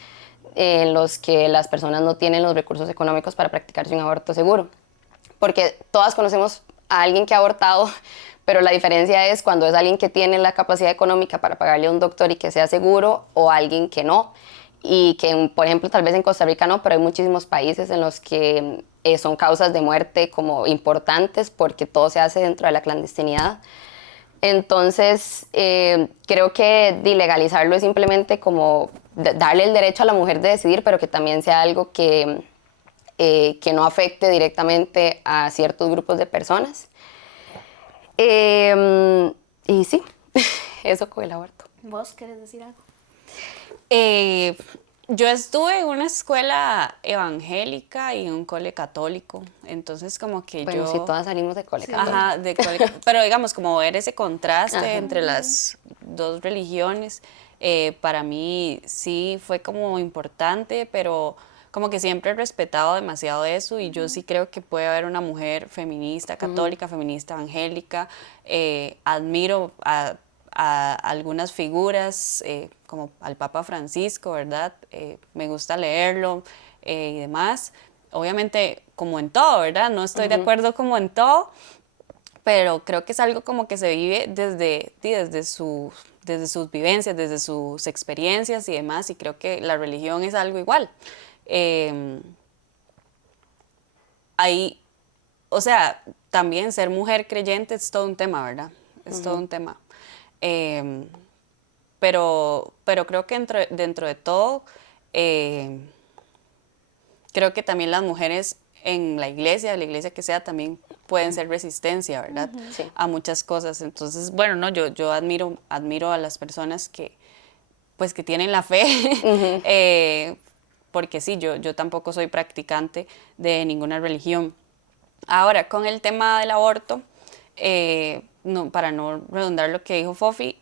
en los que las personas no tienen los recursos económicos para practicarse un aborto seguro. Porque todas conocemos a alguien que ha abortado, pero la diferencia es cuando es alguien que tiene la capacidad económica para pagarle a un doctor y que sea seguro, o alguien que no. Y que, por ejemplo, tal vez en Costa Rica no, pero hay muchísimos países en los que son causas de muerte como importantes porque todo se hace dentro de la clandestinidad. Entonces, creo que legalizarlo es simplemente como darle el derecho a la mujer de decidir, pero que también sea algo que no afecte directamente a ciertos grupos de personas. Y sí, eso con el aborto. ¿Vos querés decir algo? Yo estuve en una escuela evangélica y en un cole católico, entonces como que Bueno, yo... si todas salimos de cole católico. Ajá, de cole, pero digamos, como ver ese contraste Ajá. entre las dos religiones, para mí sí fue como importante, pero como que siempre he respetado demasiado eso y yo sí creo que puede haber una mujer feminista católica, feminista evangélica. Admiro a algunas figuras, como al Papa Francisco, ¿verdad? Me gusta leerlo y demás. Obviamente, como en todo, ¿verdad? No estoy de acuerdo como en todo, pero creo que es algo como que se vive desde sus vivencias, desde sus experiencias y demás, y creo que la religión es algo igual. O sea, también ser mujer creyente es todo un tema, ¿verdad? Es todo un tema. Pero creo que dentro de todo, creo que también las mujeres en la iglesia que sea, también pueden ser resistencia, ¿verdad? Sí. A muchas cosas. Entonces, bueno, no, yo admiro a las personas que tienen la fe, porque sí, yo tampoco soy practicante de ninguna religión. Ahora, con el tema del aborto, no, para no redundar lo que dijo Fofi,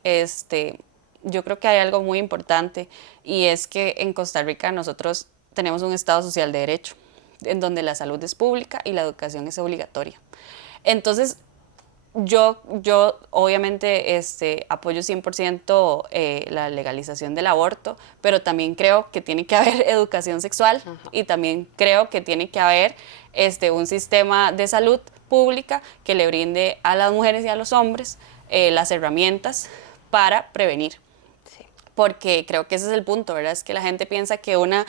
yo creo que hay algo muy importante y es que en Costa Rica nosotros tenemos un Estado social de derecho, en donde la salud es pública y la educación es obligatoria. Entonces, yo obviamente apoyo 100% la legalización del aborto, pero también creo que tiene que haber educación sexual. Ajá. Y también creo que tiene que haber un sistema de salud pública que le brinde a las mujeres y a los hombres las herramientas para prevenir. Sí. Porque creo que ese es el punto, ¿verdad? Es que la gente piensa que una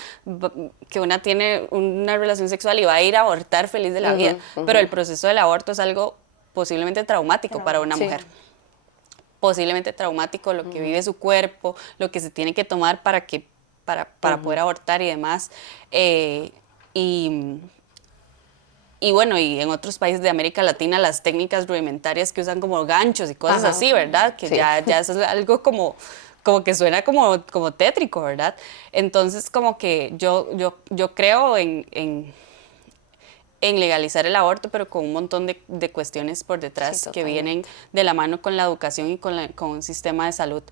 tiene una relación sexual y va a ir a abortar feliz de la vida, pero el proceso del aborto es algo posiblemente traumático para una mujer. Posiblemente traumático lo que vive su cuerpo, lo que se tiene que tomar para poder abortar y demás. Y bueno, y en otros países de América Latina las técnicas rudimentarias que usan como ganchos y cosas así, ¿verdad? Que ya eso es algo como que suena como tétrico, ¿verdad? Entonces como que yo creo en legalizar el aborto, pero con un montón de cuestiones por detrás que vienen de la mano con la educación y con un sistema de salud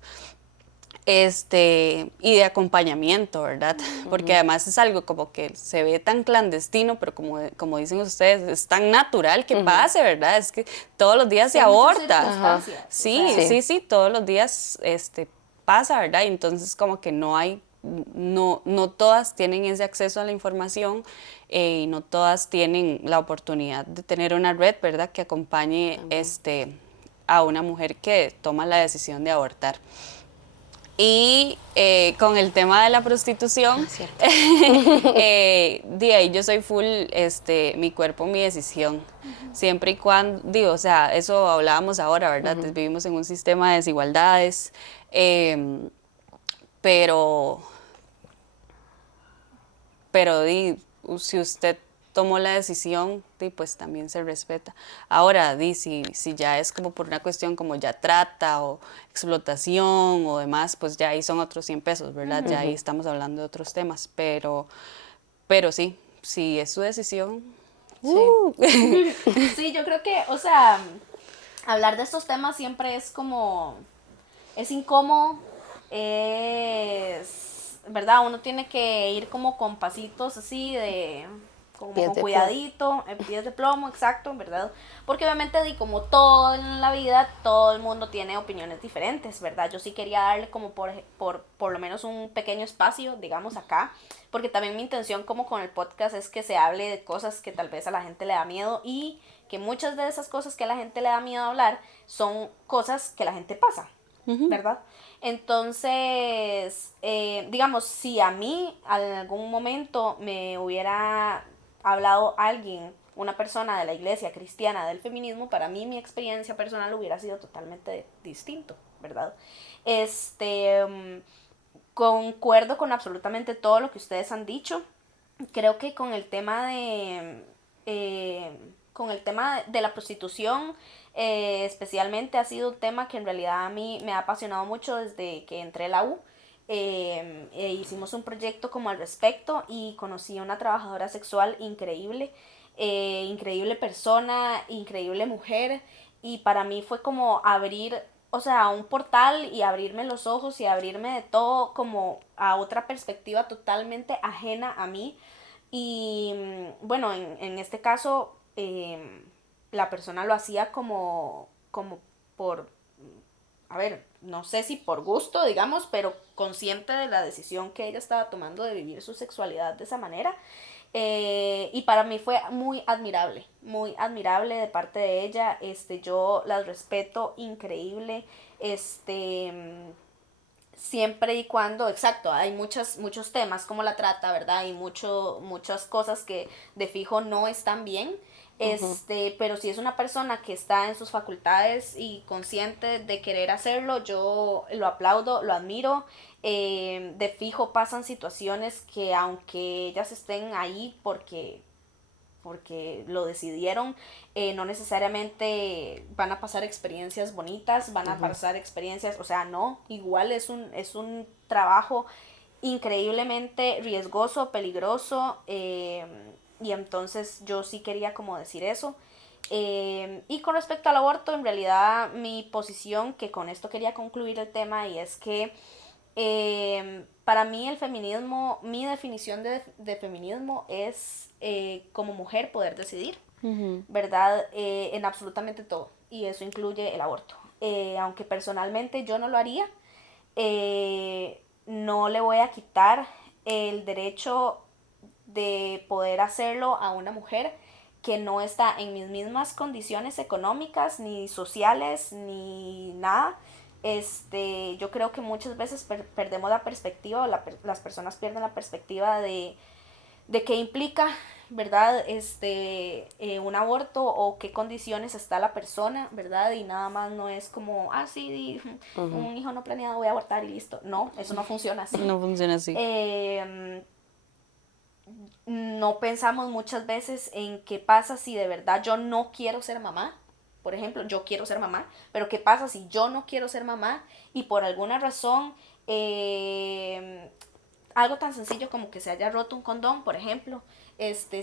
y de acompañamiento, ¿verdad? Porque además es algo como que se ve tan clandestino, pero como dicen ustedes, es tan natural que pase, ¿verdad? Es que todos los días se aborta. Sí, todos los días pasa, ¿verdad? Y entonces como que no todas tienen ese acceso a la información y no todas tienen la oportunidad de tener una red, ¿verdad?, que acompañe a una mujer que toma la decisión de abortar. Y con el tema de la prostitución, de ahí yo soy full, mi cuerpo, mi decisión. Siempre y cuando, o sea, eso hablábamos ahora, ¿verdad? Vivimos en un sistema de desigualdades, pero si usted tomó la decisión, pues también se respeta. Ahora, si ya es como por una cuestión como ya trata o explotación o demás, pues ya ahí son otros 100 pesos, ¿verdad? Ya ahí estamos hablando de otros temas, pero sí, si es su decisión. Sí, yo creo que, o sea, hablar de estos temas siempre es incómodo, ¿verdad? Uno tiene que ir como con pasitos así con cuidadito, pies de plomo, exacto, ¿verdad? Porque obviamente, como todo en la vida, todo el mundo tiene opiniones diferentes, ¿verdad? Yo sí quería darle como por lo menos un pequeño espacio, digamos, acá, porque también mi intención como con el podcast es que se hable de cosas que tal vez a la gente le da miedo y que muchas de esas cosas que a la gente le da miedo hablar son cosas que la gente pasa, ¿verdad? Entonces, digamos, si a mí en algún momento me hubiera hablado alguien, una persona de la iglesia cristiana del feminismo, para mí mi experiencia personal hubiera sido totalmente distinto, ¿verdad? Concuerdo con absolutamente todo lo que ustedes han dicho. Creo que con el tema de la prostitución, especialmente ha sido un tema que en realidad a mí me ha apasionado mucho desde que entré a la U. Hicimos un proyecto como al respecto y conocí a una trabajadora sexual increíble, increíble persona, increíble mujer, y para mí fue como abrir, o sea, un portal y abrirme los ojos y abrirme de todo como a otra perspectiva totalmente ajena a mí. Y bueno, en este caso la persona lo hacía como por, a ver, no sé si por gusto, digamos, pero consciente de la decisión que ella estaba tomando de vivir su sexualidad de esa manera. Y para mí fue muy admirable de parte de ella. Yo las respeto increíble. Siempre y cuando, exacto, hay muchos temas como la trata, ¿verdad? Hay muchas cosas que de fijo no están bien. Pero si es una persona que está en sus facultades y consciente de querer hacerlo, yo lo aplaudo, lo admiro. De fijo pasan situaciones que aunque ellas estén ahí porque lo decidieron, no necesariamente van a pasar experiencias bonitas, van a pasar experiencias, o sea, no, igual es un trabajo increíblemente riesgoso, peligroso, y entonces yo sí quería como decir eso. Y con respecto al aborto, en realidad mi posición, que con esto quería concluir el tema, y es que Para mí el feminismo, mi definición de feminismo es como mujer poder decidir, ¿verdad? En absolutamente todo. Y eso incluye el aborto. Aunque personalmente yo no lo haría, no le voy a quitar el derecho de poder hacerlo a una mujer que no está en mis mismas condiciones económicas, ni sociales, ni nada. Yo creo que muchas veces perdemos la perspectiva, o las personas pierden la perspectiva de qué implica, ¿verdad? Un aborto, o qué condiciones está la persona, ¿verdad? Y nada más no es como, sí, un hijo no planeado, voy a abortar y listo. No, eso no funciona así. No funciona así. No pensamos muchas veces en qué pasa si de verdad yo no quiero ser mamá. Por ejemplo, yo quiero ser mamá, pero ¿qué pasa si yo no quiero ser mamá y por alguna razón, algo tan sencillo como que se haya roto un condón, por ejemplo,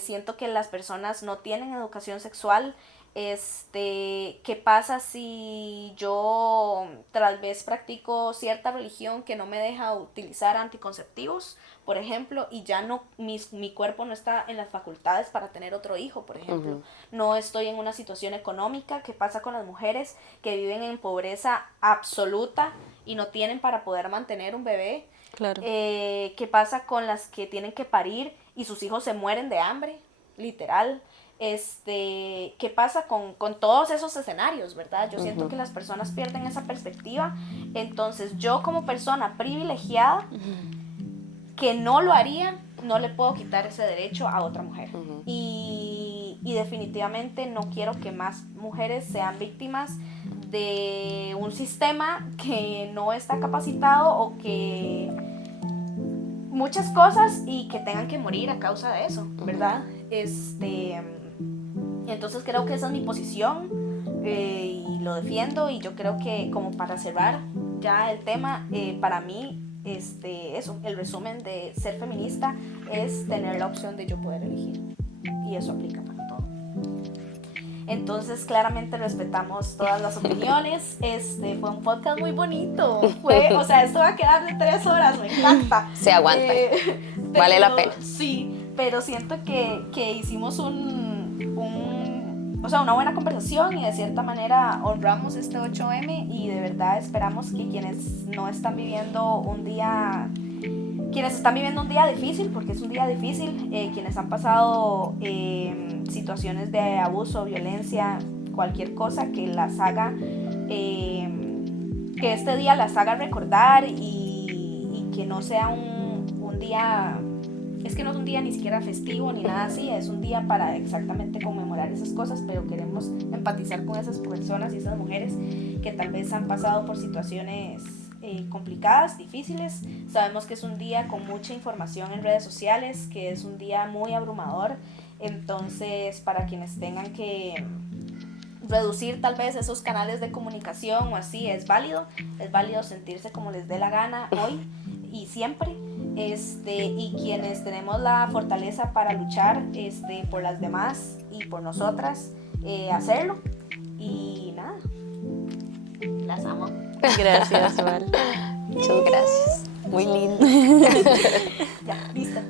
siento que las personas no tienen educación sexual? ¿Qué pasa si yo tal vez practico cierta religión que no me deja utilizar anticonceptivos, por ejemplo, y ya no, mi cuerpo no está en las facultades para tener otro hijo, por ejemplo? No estoy en una situación económica. ¿Qué pasa con las mujeres que viven en pobreza absoluta y no tienen para poder mantener un bebé? Claro. ¿Qué pasa con las que tienen que parir y sus hijos se mueren de hambre, literal? ¿Qué pasa con todos esos escenarios, verdad? Yo siento que las personas pierden esa perspectiva. Entonces, yo como persona privilegiada, que no lo haría, no le puedo quitar ese derecho a otra mujer. Y definitivamente no quiero que más mujeres sean víctimas de un sistema que no está capacitado, o que muchas cosas, y que tengan que morir a causa de eso, ¿verdad? Entonces creo que esa es mi posición, y lo defiendo. Y yo creo que, como para cerrar ya el tema, para mí eso, el resumen de ser feminista es tener la opción de yo poder elegir, y eso aplica para todo. Entonces, claramente respetamos todas las opiniones. Fue un podcast muy bonito. O sea, esto va a quedar de 3 horas, me encanta. Se aguanta. Vale la pena. Sí, pero siento que hicimos una buena conversación, y de cierta manera honramos este 8M, y de verdad esperamos que quienes están viviendo un día difícil, porque es un día difícil, quienes han pasado situaciones de abuso, violencia, cualquier cosa que las haga, que este día las haga recordar, y que no sea un día, es que no es un día ni siquiera festivo ni nada así, es un día para exactamente conmemorar esas cosas, pero queremos empatizar con esas personas y esas mujeres que tal vez han pasado por situaciones complicadas, difíciles. Sabemos que es un día con mucha información en redes sociales, que es un día muy abrumador. Entonces, para quienes tengan que reducir tal vez esos canales de comunicación o así, es válido sentirse como les dé la gana hoy y siempre. Y quienes tenemos la fortaleza para luchar por las demás y por nosotras, hacerlo. Y nada, las amo. Gracias, Val. Muchas gracias. Muy lindo. Ya, listo.